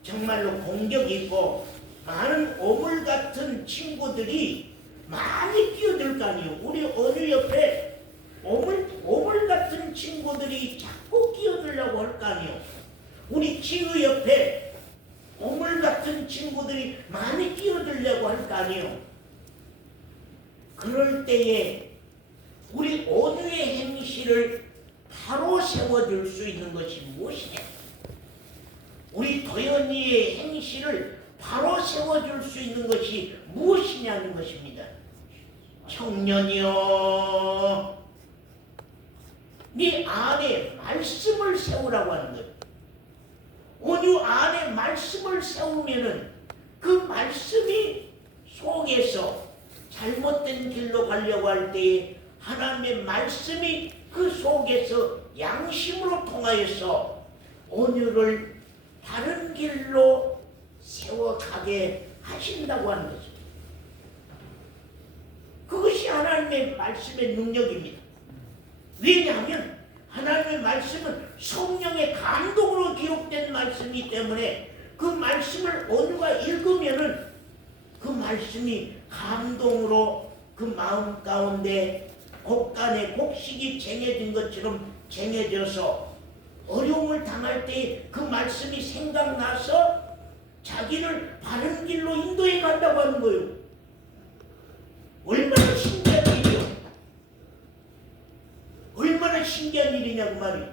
정말로 공격이 있고 많은 오물 같은 친구들이 많이 끼어들 거 아니에요. 우리 어느 옆에 오물 같은 친구들이 자꾸 끼어들려고 할 거 아니에요. 우리 지우 옆에 오물 같은 친구들이 많이 끼어들려고 할 거 아니에요. 그럴 때에 우리 온유의 행실을 바로 세워줄 수 있는 것이 무엇이냐? 우리 도연이의 행실을 바로 세워줄 수 있는 것이 무엇이냐는 것입니다. 청년이여, 네 안에 말씀을 세우라고 하는 거예요. 온유 안에 말씀을 세우면은 그 말씀이 속에서 잘못된 길로 가려고 할 때에 하나님의 말씀이 그 속에서 양심으로 통하여서 온유를 바른 길로 세워가게 하신다고 하는 것입니다. 그것이 하나님의 말씀의 능력입니다. 왜냐하면 하나님의 말씀은 성령의 감동으로 기록된 말씀이기 때문에 그 말씀을 온유가 읽으면은 그 말씀이 감동으로 그 마음 가운데 곡간에 곡식이 쟁여진 것처럼 쟁여져서 어려움을 당할 때 그 말씀이 생각나서 자기를 바른 길로 인도해 간다고 하는 거예요. 얼마나 신기한 일이요. 얼마나 신기한 일이냐고 말이에요.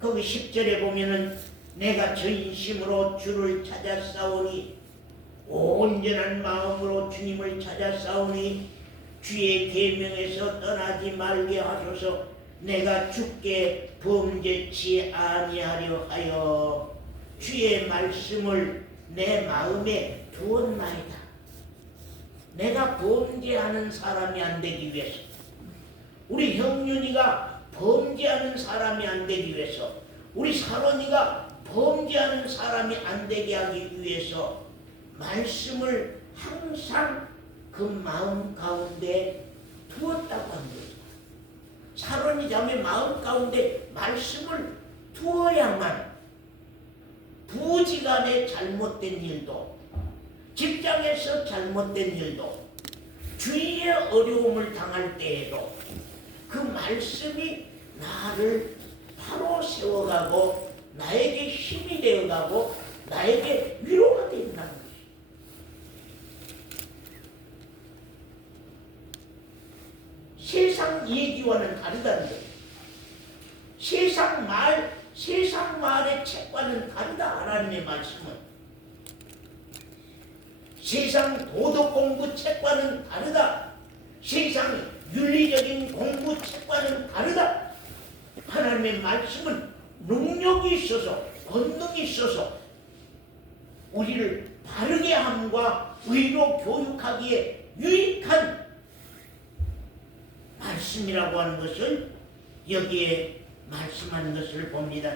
거기 10절에 보면은 내가 저 인심으로 주를 찾아 싸우니 온전한 마음으로 주님을 찾아 싸우니 주의 계명에서 떠나지 말게 하소서. 내가 주께 범죄치 아니하려 하여 주의 말씀을 내 마음에 두었나이다. 내가 범죄하는 사람이 안 되기 위해서, 우리 형윤이가 범죄하는 사람이 안 되기 위해서, 우리 사론이가 범죄하는 사람이 안 되게 하기 위해서 말씀을 항상 그 마음 가운데 두었다고 합니다. 사론이 자매 마음 가운데 말씀을 두어야만 부지간에 잘못된 일도, 직장에서 잘못된 일도, 주위의 어려움을 당할 때에도 그 말씀이 나를 바로 세워가고 나에게 힘이 되어가고 나에게 위로가 된다는 것이죠. 세상 얘기와는 다르다는 거예요. 세상 말의 책과는 다르다. 하나님의 말씀은 세상 도덕 공부 책과는 다르다. 세상 윤리적인 공부 책과는 다르다. 하나님의 말씀은 능력이 있어서, 권능이 있어서 우리를 바르게 함과 의로 교육하기에 유익한 말씀이라고 하는 것을 여기에 말씀하는 것을 봅니다.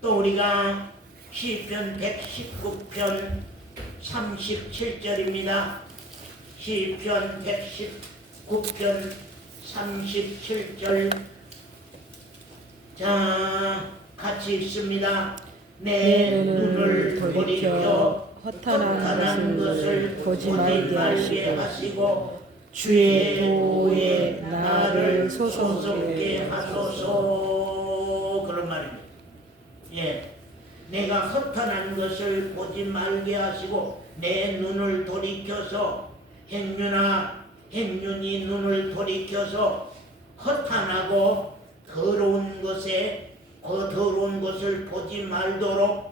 또 우리가 시편 119편 37절입니다. 시편 119편 37절 자 같이 읽습니다. 내 눈을 돌이켜 허탄한 것을 보지 말게 하시고 주의 도에 나를 소송케 하소서. 그런 말입니다. 예, 내가 허탄한 것을 보지 말게 하시고 내 눈을 돌이켜서 행륜이 눈을 돌이켜서 허탄하고 더러운 것을 보지 말도록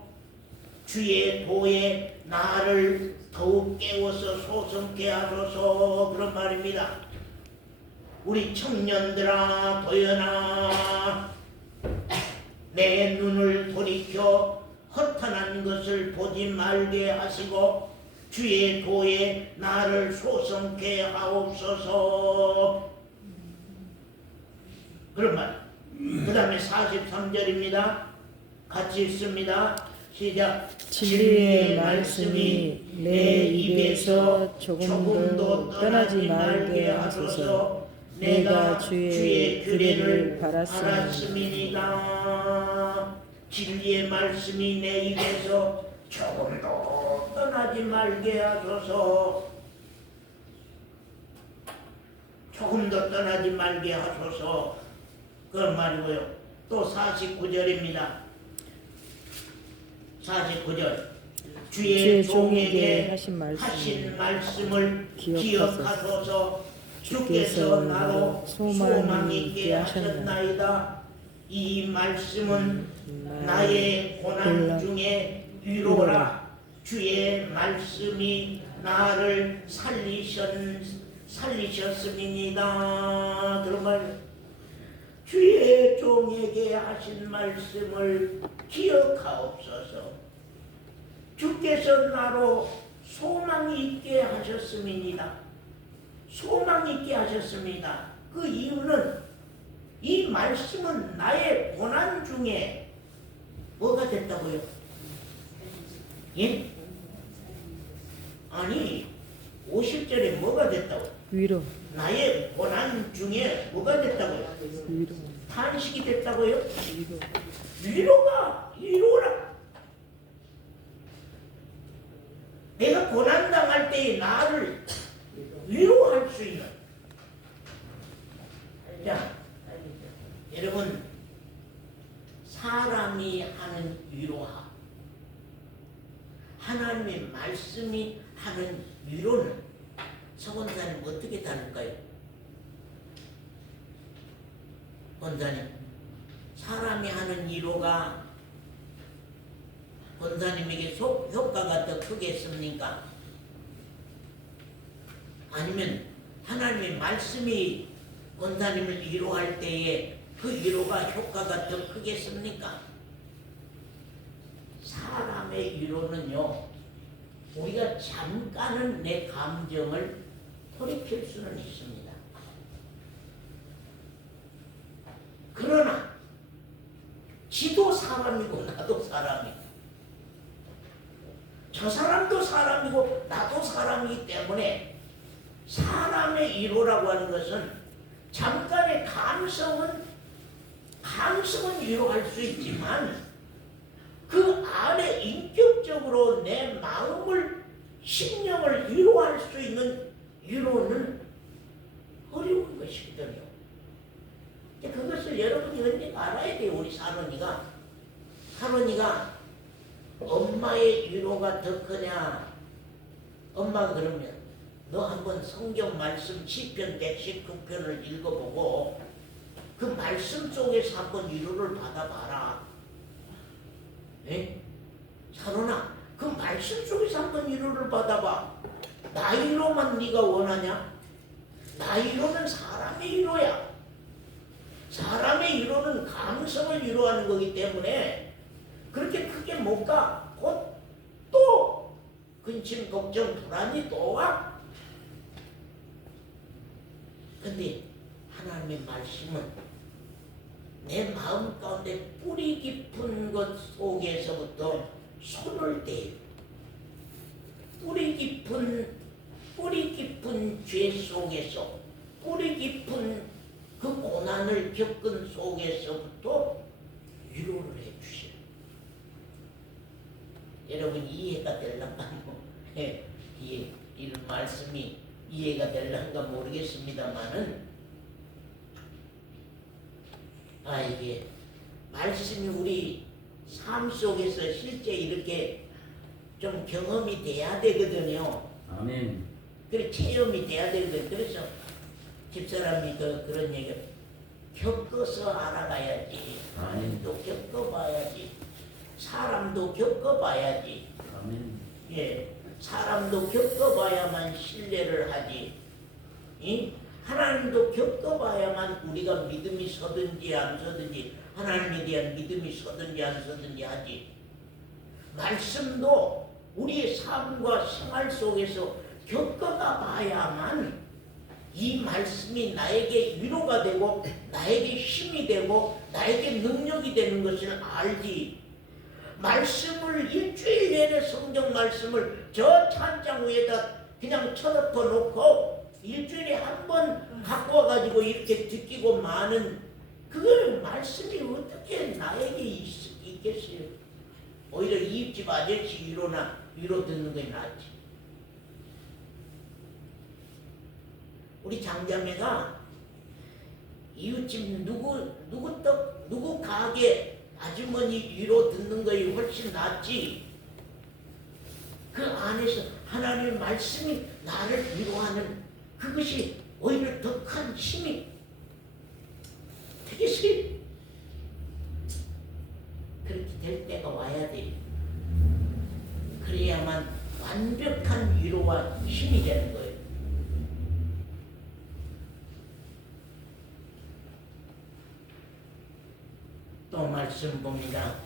주의 도에 나를 더욱 깨워서 소성케 하소서. 그런 말입니다. 우리 청년들아, 도연아, 내 눈을 돌이켜 허탄한 것을 보지 말게 하시고 주의 도에 나를 소성케 하옵소서. 그런 말. 그 다음에 43절입니다. 같이 읽습니다. 시작. 진리의 말씀이 내 입에서 조금도 떠나지 말게 하소서. 내가 주의 규례를 바랐음이니이다. 진리의 말씀이 내 입에서 조금도 떠나지 말게 하소서. 조금도 떠나지 말게 하소서. 그런 말이고요. 또 49절입니다. 49절. 주의 종에게 하신 말씀을 기억하소서. 주께서 나로 소망 있게 하셨나이다. 이 말씀은 나의 고난 중에 위로라. 주의 말씀이 나를 살리셨음이니이다. 그런 말. 주의 종에게 하신 말씀을 기억하옵소서. 주께서 나로 소망 있게 하셨음이니이다. 소망 있게 하셨습니다. 그 이유는 이 말씀은 나의 고난 중에 뭐가 됐다고요? 예? 아니 50절에 뭐가 됐다고? 위로. 나의 고난 중에 뭐가 됐다고요? 위로. 탄식이 됐다고요? 위로. 위로라. 내가 고난당할 때에 나를 위로할 수 있는. 자, 여러분 사람이 하는 위로와 하나님의 말씀이 하는 위로는 서권사님 어떻게 다를까요? 권사님, 사람이 하는 위로가 권사님에게 효과가 더 크겠습니까? 아니면 하나님의 말씀이 권사님을 위로할 때에 그 위로가 효과가 더 크겠습니까? 사람의 위로는요, 우리가 잠깐은 내 감정을 돌이킬 수는 있습니다. 그러나 지도 사람이고 나도 사람이고 저 사람도 사람이고 나도 사람이기 때문에 사람의 위로라고 하는 것은 잠깐의 감성은 위로할 수 있지만 그 안에 인격적으로 내 마음을 심령을 위로할 수 있는 위로는 어려운 것이거든요. 그것을 여러분이 언제가 알아야 돼요. 우리 사론이가 엄마의 위로가 더 크냐? 엄마가 그러면 너 한번 성경 말씀 시편 119편을 읽어보고 그 말씀 속에서 한번 위로를 받아봐라. 네? 사론아, 그 말씀 속에서 한번 위로를 받아봐. 나 위로만 네가 원하냐? 나 위로는 사람의 위로야. 사람의 위로는 감성을 위로하는 거기 때문에 그렇게 크게 못 가. 곧 또 근심, 걱정, 불안이 또 와. 근데 하나님의 말씀은 내 마음 가운데 뿌리 깊은 것 속에서부터 손을 대요. 뿌리 깊은 죄 속에서, 뿌리 깊은 그 고난을 겪은 속에서부터 위로를 해주셔요. 여러분 이해가 될란가? 이런 말씀이 이해가 될란가 모르겠습니다만은 이게 말씀이 우리 삶 속에서 실제 이렇게 좀 경험이 돼야 되거든요. 아멘. 그래 체험이 돼야 되거든요. 그래서 집사람이 그런 얘기 겪어서 알아가야지. 하나님도 겪어봐야지. 사람도 겪어봐야지. 아멘. 예, 사람도 겪어봐야만 신뢰를 하지. 하나님도 겪어봐야만 우리가 믿음이 서든지 안 서든지 하나님에 대한 믿음이 서든지 안 서든지 하지. 말씀도 우리의 삶과 생활 속에서 겪어가 봐야만 이 말씀이 나에게 위로가 되고 나에게 힘이 되고 나에게 능력이 되는 것을 알지. 말씀을 일주일 내내 성경 말씀을 저 찬장 위에다 그냥 쳐덮어 놓고 일주일에 한 번 갖고 와가지고 이렇게 듣기고 마는 그거는 말씀이 어떻게 나에게 있겠어요? 오히려 이웃집 아저씨 위로 듣는 게 낫지. 우리 장자매가 이웃집 누구 가게 아주머니 위로 듣는 것이 훨씬 낫지. 그 안에서 하나님의 말씀이 나를 위로하는 그것이 오히려 더 큰 힘이 되겠어요. 그렇게 될 때가 와야 돼. 그래야만 완벽한 위로와 힘이 되는 거예요. 또 말씀 봅니다.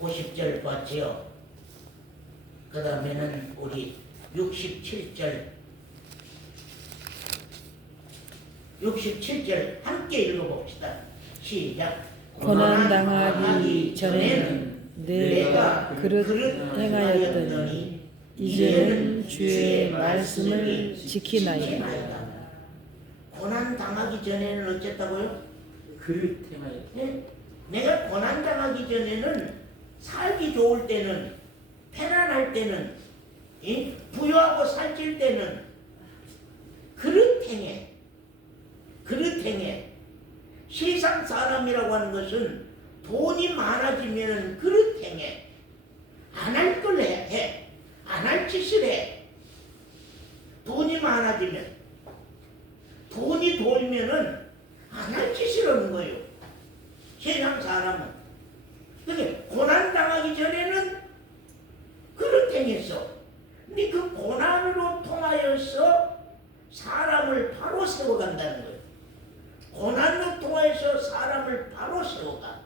50절 봤지요? 그 다음에는 우리 67절 함께 읽어봅시다. 시작. 고난당하기 전에는 내가 그릇 행하였더니 이제는 주의 말씀을 지키나이다. 고난당하기 전에는 어쨌다고요? 그릇 행하였다. 네? 내가 고난당하기 전에는 살기 좋을 때는 편안할 때는 부유하고 살찔 때는 그릇 행해 세상 사람이라고 하는 것은 돈이 많아지면 그릇 행해. 안 할 걸 해. 안 할 짓을 해. 돈이 많아지면, 돈이 돌면은 안 할 짓을 하는 거예요. 세상 사람은. 근데 고난당하기 전에는 그릇 행했어. 근데 그 고난으로 통하여서 사람을 바로 세워간다는 거예요. 고난으로 통하여서 사람을 바로 세워가.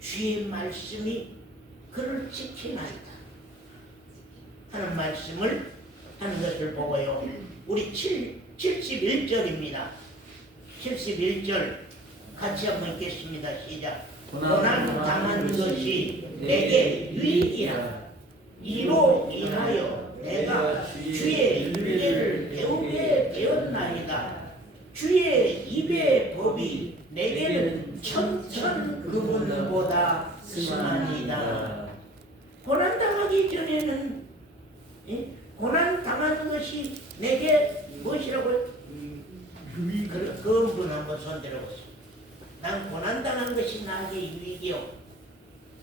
주의 말씀이 그를 지키나이다 하는 말씀을 하는 것을 보고요. 우리 71절입니다. 71절 같이 한번 읽겠습니다. 시작. 고난 당한 것이 내게 유익이라. 이로 인하여 내가 주의 윤례를 배우게 되었나이다. 주의 입의 법이 내게는 천천금은보다 승하니이다. 고난당하기 전에는 고난당하는 것이 내게 무엇이라고요? 그런 분 한번 손들어보세요. 난 고난당한 것이 나에게 유익이요.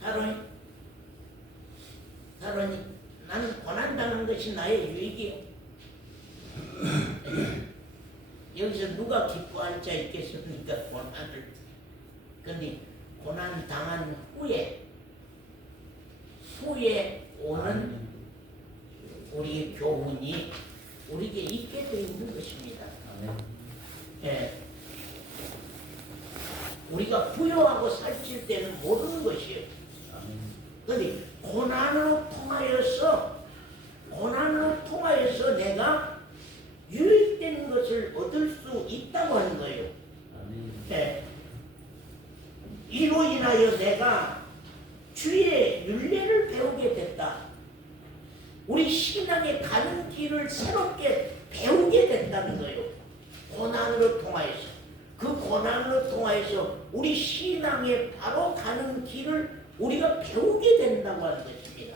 사론이 나는 고난당한 것이 나의 유익이요. 여기서 누가 기뻐할 자 있겠습니까? 고난을. 근데 고난 당한 후에 오는 우리의 교훈이 우리에게 있게 되어 있는 것입니다. 예. 우리가 부여하고 살찔 때는 모르는 것이에요. 그런데 고난으로 통하여서 내가 유익된 것을 얻을 수 있다고 하는 거예요. 네. 이로 인하여 내가 주의 윤례를 배우게 됐다. 우리 신앙에 가는 길을 새롭게 배우게 됐다는 거예요. 고난으로 통하여서. 그 고난으로 통하여서 우리 신앙에 바로 가는 길을 우리가 배우게 된다고 하는 것입니다.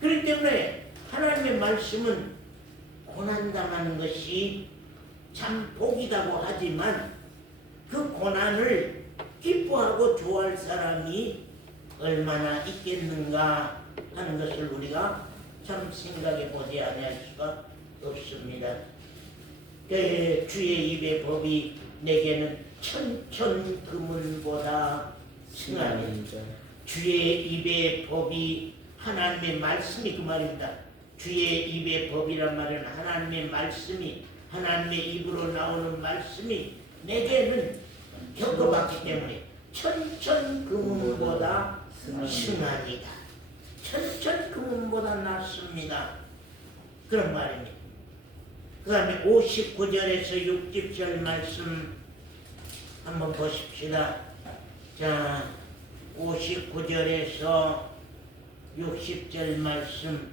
그렇기 때문에 하나님의 말씀은 고난당하는 것이 참 복이라고 하지만 그 고난을 기뻐하고 좋아할 사람이 얼마나 있겠는가 하는 것을 우리가 참 생각해 보지 아니할 수가 없습니다. 주의 입의 법이 내게는 천천금은보다 승하니. 주의 입의 법이 하나님의 말씀이 그 말입니다. 주의 입의 법이란 말은 하나님의 말씀이, 하나님의 입으로 나오는 말씀이 내게는 겪어봤기 때문에 천천금은보다 승하니다. 천천금은보다 낫습니다. 그런 말입니다. 그 다음에 59절에서 60절 말씀 한번 보십시다. 자, 59절에서 60절 말씀.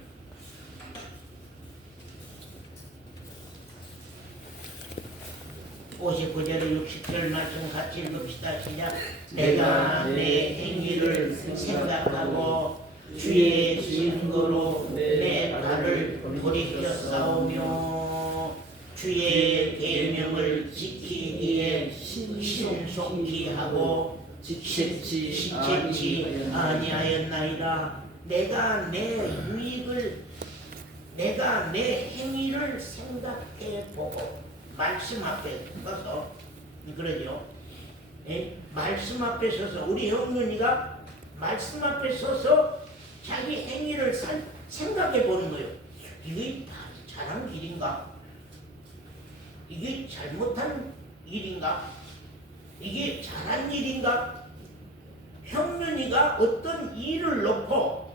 (59절에) 60절 말씀 같이 읽읍시다. 시작. 내가 내 행위를 생각하고 주의 증거로 내 발을 돌이켜 싸우며 주의 계명을 지키기에 신속히 하고 지체치 아니하였나이다. 내가 내 행위를 생각해 보고 말씀 앞에 서서 그러죠. 말씀 앞에 서서 우리 형님이가 말씀 앞에 서서 자기 행위를 생각해 보는 거예요. 이게 잘한 길인가? 이게 잘못한 일인가? 이게 잘한 일인가? 형님이가 어떤 일을 놓고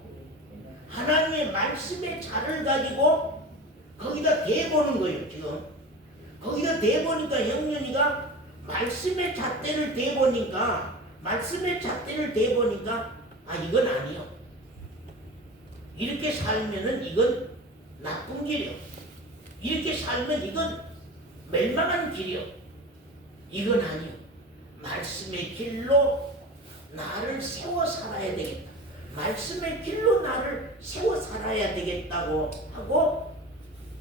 하나님의 말씀의 자를 가지고 거기다 대보는 거예요. 지금 거기다 대보니까 형님이가 말씀의 잣대를 대보니까 이건 아니요. 이렇게 살면은 이건 나쁜 길이요. 이렇게 살면 이건 멸망한 길이요. 이건 아니요. 말씀의 길로 나를 세워 살아야 되겠다. 말씀의 길로 나를 세워 살아야 되겠다고 하고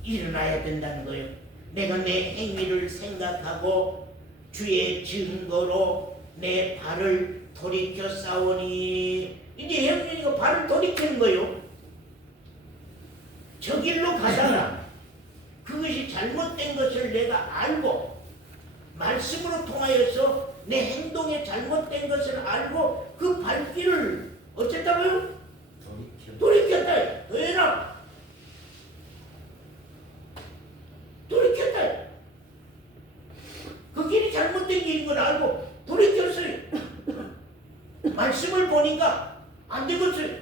일어나야 된다는 거예요. 내가 내 행위를 생각하고 주의 증거로 내 발을 돌이켜 싸우니. 이제 형님이가 발을 돌이키는 거요. 저 길로 가다가 그것이 잘못된 것을 내가 알고 말씀으로 통하여서 내 행동에 잘못된 것을 알고 그 발길을 어쨌다고요? 돌이켰다. 왜나? 돌이켰다. 그 길이 잘못된 길인 걸 알고 돌이켰어요. 말씀을 보니까 안 되겠어요.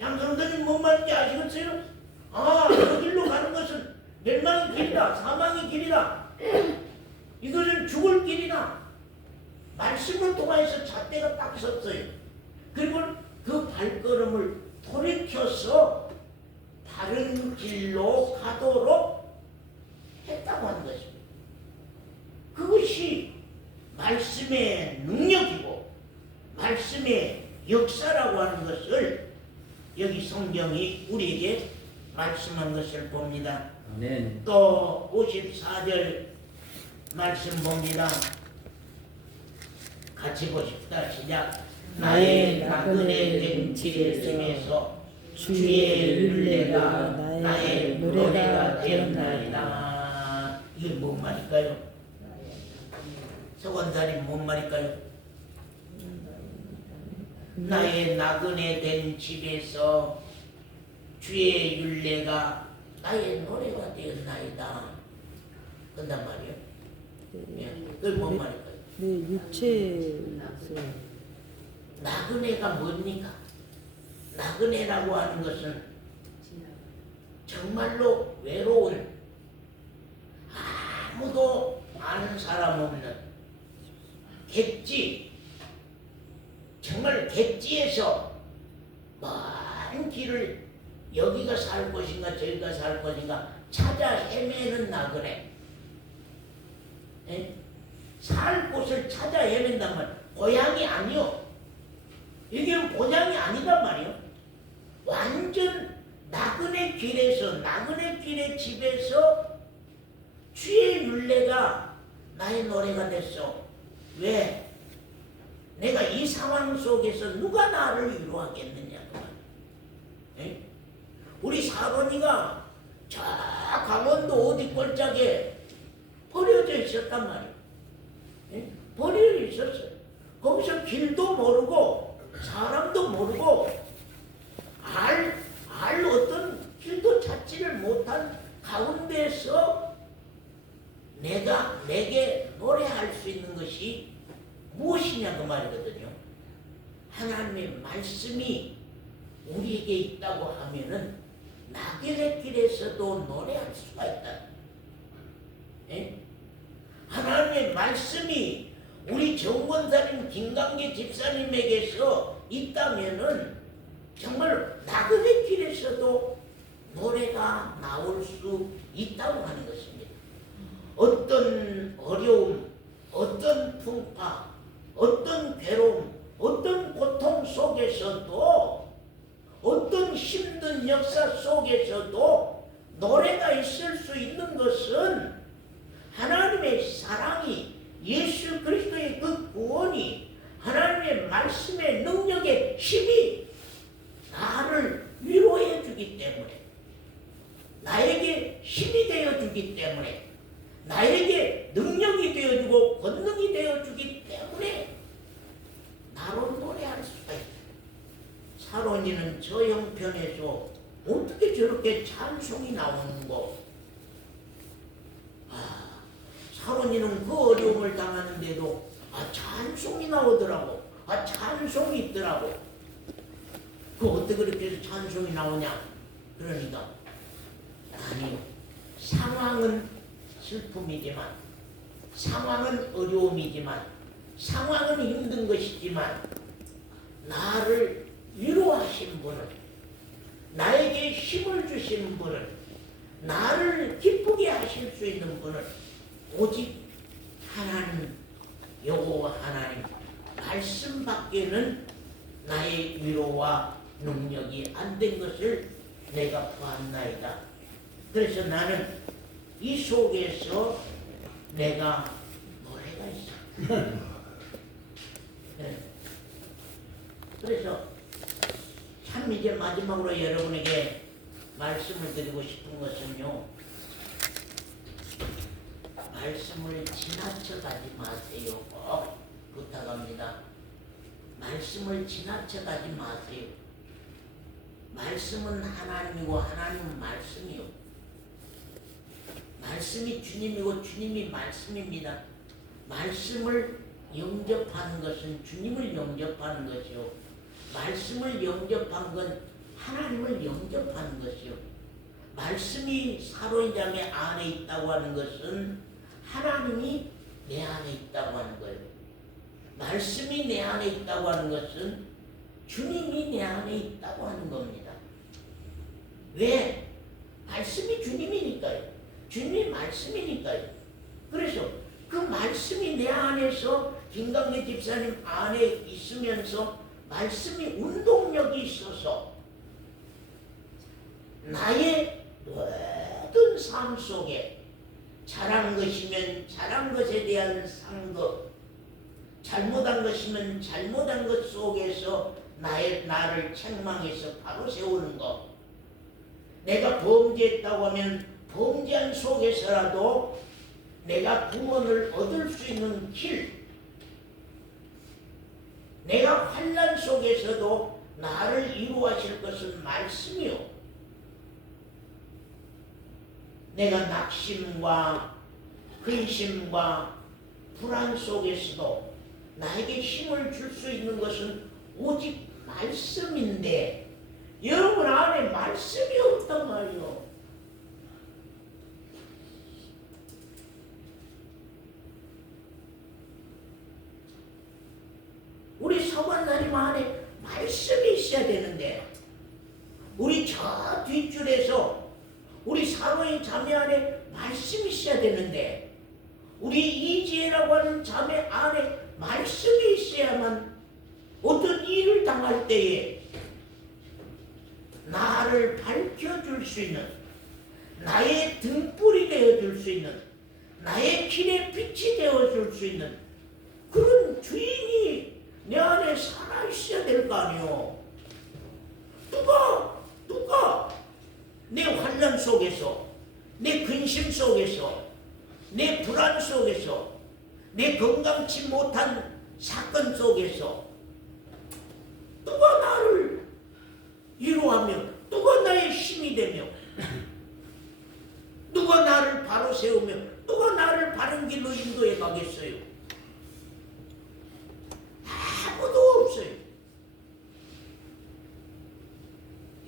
양성도님 뭔 말인지 아시겠어요? 아, 그 길로 가는 것은 멸망의 길이다. 사망의 길이다. 이것은 죽을 길이다. 말씀을 통해서 잣대가 딱 섰어요. 그리고 그 발걸음을 돌이켜서 다른 길로 가도록 했다고 하는 것입니다. 그것이 말씀의 능력이고 말씀의 역사라고 하는 것을 여기 성경이 우리에게 말씀한 것을 봅니다. 아멘. 또 54절 말씀 봅니다. 같이 보십시다. 시작. 나의 나그네 된 집에서 주의 율례가 나의 노래가 되었나이다. 이게 뭔 말일까요? 서원사님 뭔 말일까요? 나의 나그네 된 집에서 주의 율례가 나의 노래가 되었나이다. 그런단 말이에요. 그게 뭔 말일까요? 네, 육체에서 나그네가 뭡니까? 나그네라고 하는 것은 정말로 외로운, 아무도 아는 사람 없는 객지, 정말 객지에서 먼 길을 여기가 살 것인가 저기가 살 것인가 찾아 헤매는 나그네. 에? 살 곳을 찾아 헤맨다면 고향이 아니요. 이게 고향이 아니단 말이요. 완전 나그네 길에서, 나그네 길의 집에서 주의 율례가 나의 노래가 됐어. 왜? 내가 이 상황 속에서 누가 나를 위로하겠느냐 그 말이야. 우리 사돈이가 저 강원도 어디 골짜기에 버려져 있었단 말이야. 버려져 있었어요. 거기서 길도 모르고 사람도 모르고 알 어떤 길도 찾지를 못한 가운데서 내게 노래할 수 있는 것이 무엇이냐 그 말이거든요. 하나님의 말씀이 우리에게 있다고 하면은 나그네 길에서도 노래할 수가 있다. 하나님의 말씀이 우리 정권사님 김강기 집사님에게서 있다면은 정말 나그네 길에서도 노래가 나올 수 있다고 하는 것입니다. 어떤 어려움, 어떤 풍파, 어떤 괴로움, 어떤 고통 속에서도, 어떤 힘든 역사 속에서도 노래가 있을 수 있는 것은 하나님의 사랑이, 예수 그리스도의 그 구원이, 하나님의 말씀의 능력의 힘이 나를 위로해 주기 때문에, 나에게 힘이 되어 주기 때문에, 나에게 능력이 되어주고 권능이 되어주기 때문에 나로 노래할 수가 있다. 사론이는 저 형편에서 어떻게 저렇게 찬송이 나오는고? 사론이는 그 어려움을 당하는데도 찬송이 나오더라고. 찬송이 있더라고. 그 어떻게 그렇게 해서 찬송이 나오냐? 그러니까 아니, 상황은 슬픔이지만, 상황은 어려움이지만, 상황은 힘든 것이지만, 나를 위로하신 분은, 나에게 힘을 주신 분은, 나를 기쁘게 하실 수 있는 분은 오직 하나님, 여호와 하나님 말씀밖에는 나의 위로와 능력이 안 된 것을 내가 보았나이다. 그래서 나는 이 속에서 내가 노래가 있어야 네. 그래서 참 이제 마지막으로 여러분에게 말씀을 드리고 싶은 것은요, 말씀을 지나쳐 가지 마세요. 꼭 부탁합니다. 말씀을 지나쳐 가지 마세요. 말씀은 하나님이고 하나님은 말씀이요. 말씀이 주님이고 주님이 말씀입니다. 말씀을 영접하는 것은 주님을 영접하는 것이요. 말씀을 영접한 건 하나님을 영접하는 것이요. 말씀이 사로의 자매 안에 있다고 하는 것은 하나님이 내 안에 있다고 하는 거예요. 말씀이 내 안에 있다고 하는 것은 주님이 내 안에 있다고 하는 겁니다. 왜? 말씀이 주님이니까요. 주님이 말씀이니까요. 그래서 그 말씀이 내 안에서 김강래 집사님 안에 있으면서 말씀이 운동력이 있어서 나의 모든 삶 속에 잘한 것이면 잘한 것에 대한 상급, 잘못한 것이면 잘못한 것 속에서 나를 책망해서 바로 세우는 것, 내가 범죄했다고 하면 범죄한 속에서라도 내가 구원을 얻을 수 있는 길, 내가 환난 속에서도 나를 이루하실 것은 말씀이요. 내가 낙심과 근심과 불안 속에서도 나에게 힘을 줄 수 있는 것은 오직 말씀인데 여러분 안에 말씀이 없단 말이요. 우리 서관나님 안에 말씀이 있어야 되는데 우리 저 뒷줄에서 우리 사모의 자매 안에 말씀이 있어야 되는데 우리 이지혜라고 하는 자매 안에 말씀이 있어야만 어떤 일을 당할 때에 나를 밝혀줄 수 있는, 나의 등불이 되어줄 수 있는, 나의 길의 빛이 되어줄 수 있는 그런 주인이 내 안에 살아있어야 될 거 아니오. 누가 내 환난 속에서, 내 근심 속에서, 내 불안 속에서, 내 건강치 못한 사건 속에서 누가 나를 위로하며 누가 나의 힘이 되며 누가 나를 바로 세우며 누가 나를 바른 길로 인도해 가겠어요? 아무도 없어요.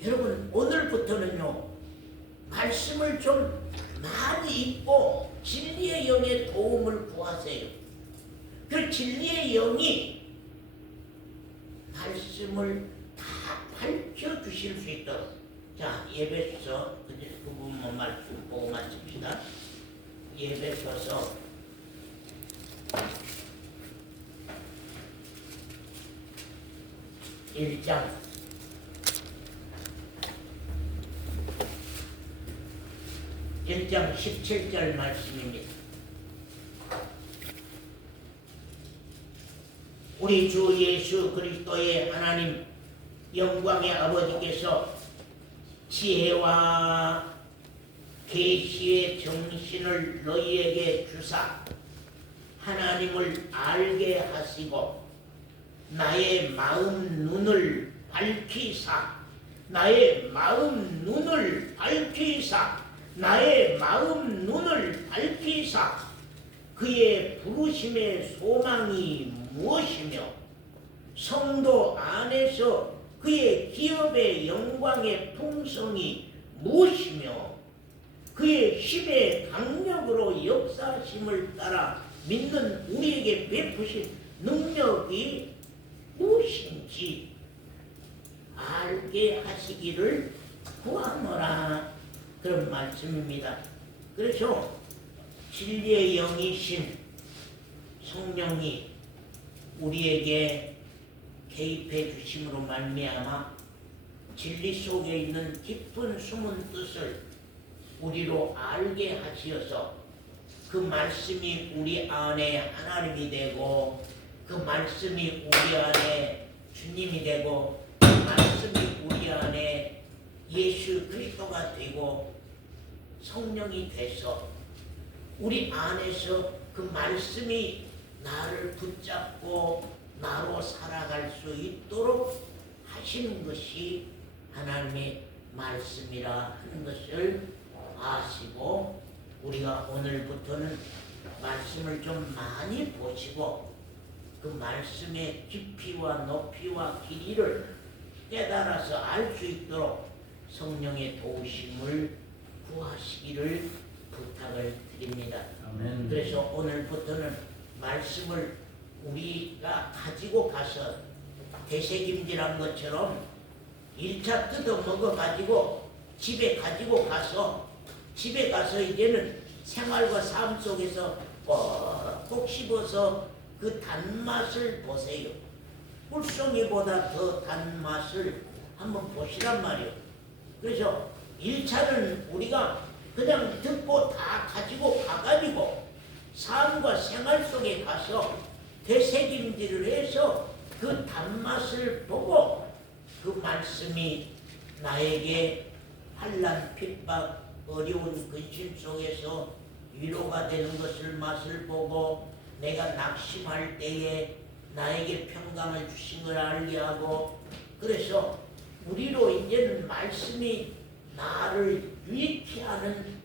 여러분 오늘부터는요 말씀을 좀 많이 읽고 진리의 영의 도움을 구하세요. 그 진리의 영이 말씀을 다 밝혀주실 수 있도록. 자, 예배서 그 부분만 말씀 보고 마칩시다. 예배서서 1장 17절 말씀입니다. 우리 주 예수 그리스도의 하나님 영광의 아버지께서 지혜와 계시의 정신을 너희에게 주사 하나님을 알게 하시고 나의 마음 눈을 밝히사 나의 마음 눈을 밝히사 나의 마음 눈을 밝히사 그의 부르심의 소망이 무엇이며 성도 안에서 그의 기업의 영광의 풍성이 무엇이며 그의 힘의 강력으로 역사심을 따라 믿는 우리에게 베푸신 능력이 무엇인지 알게 하시기를 구하노라. 그런 말씀입니다. 그래서 진리의 영이신 성령이 우리에게 개입해 주심으로 말미암아 진리 속에 있는 깊은 숨은 뜻을 우리로 알게 하시어서 그 말씀이 우리 안에 하나님이 되고 그 말씀이 우리 안에 주님이 되고 그 말씀이 우리 안에 예수 그리스도가 되고 성령이 돼서 우리 안에서 그 말씀이 나를 붙잡고 나로 살아갈 수 있도록 하시는 것이 하나님의 말씀이라 하는 것을 아시고 우리가 오늘부터는 말씀을 좀 많이 보시고 그 말씀의 깊이와 높이와 길이를 깨달아서 알 수 있도록 성령의 도우심을 구하시기를 부탁을 드립니다. 아멘. 그래서 오늘부터는 말씀을 우리가 가지고 가서 되새김질한 것처럼 1차 뜯어 먹어 가지고 집에 가지고 가서 이제는 생활과 삶 속에서 꼭꼭 씹어서 그 단맛을 보세요. 꿀송이보다 더 단맛을 한번 보시란 말이에요. 그래서 1차는 우리가 그냥 듣고 다 가지고 가가지고 삶과 생활 속에 가서 되새김질을 해서 그 단맛을 보고 그 말씀이 나에게 환난, 핍박, 어려운 근심 속에서 위로가 되는 것을 맛을 보고 내가 낙심할 때에 나에게 평강을 주신 걸 알게 하고 그래서 우리로 이제는 말씀이 나를 유익히 하는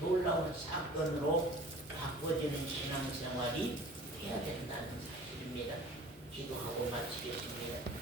놀라운 사건으로 바꿔지는 신앙생활이 해야 된다는 사실입니다. 기도하고 마치겠습니다.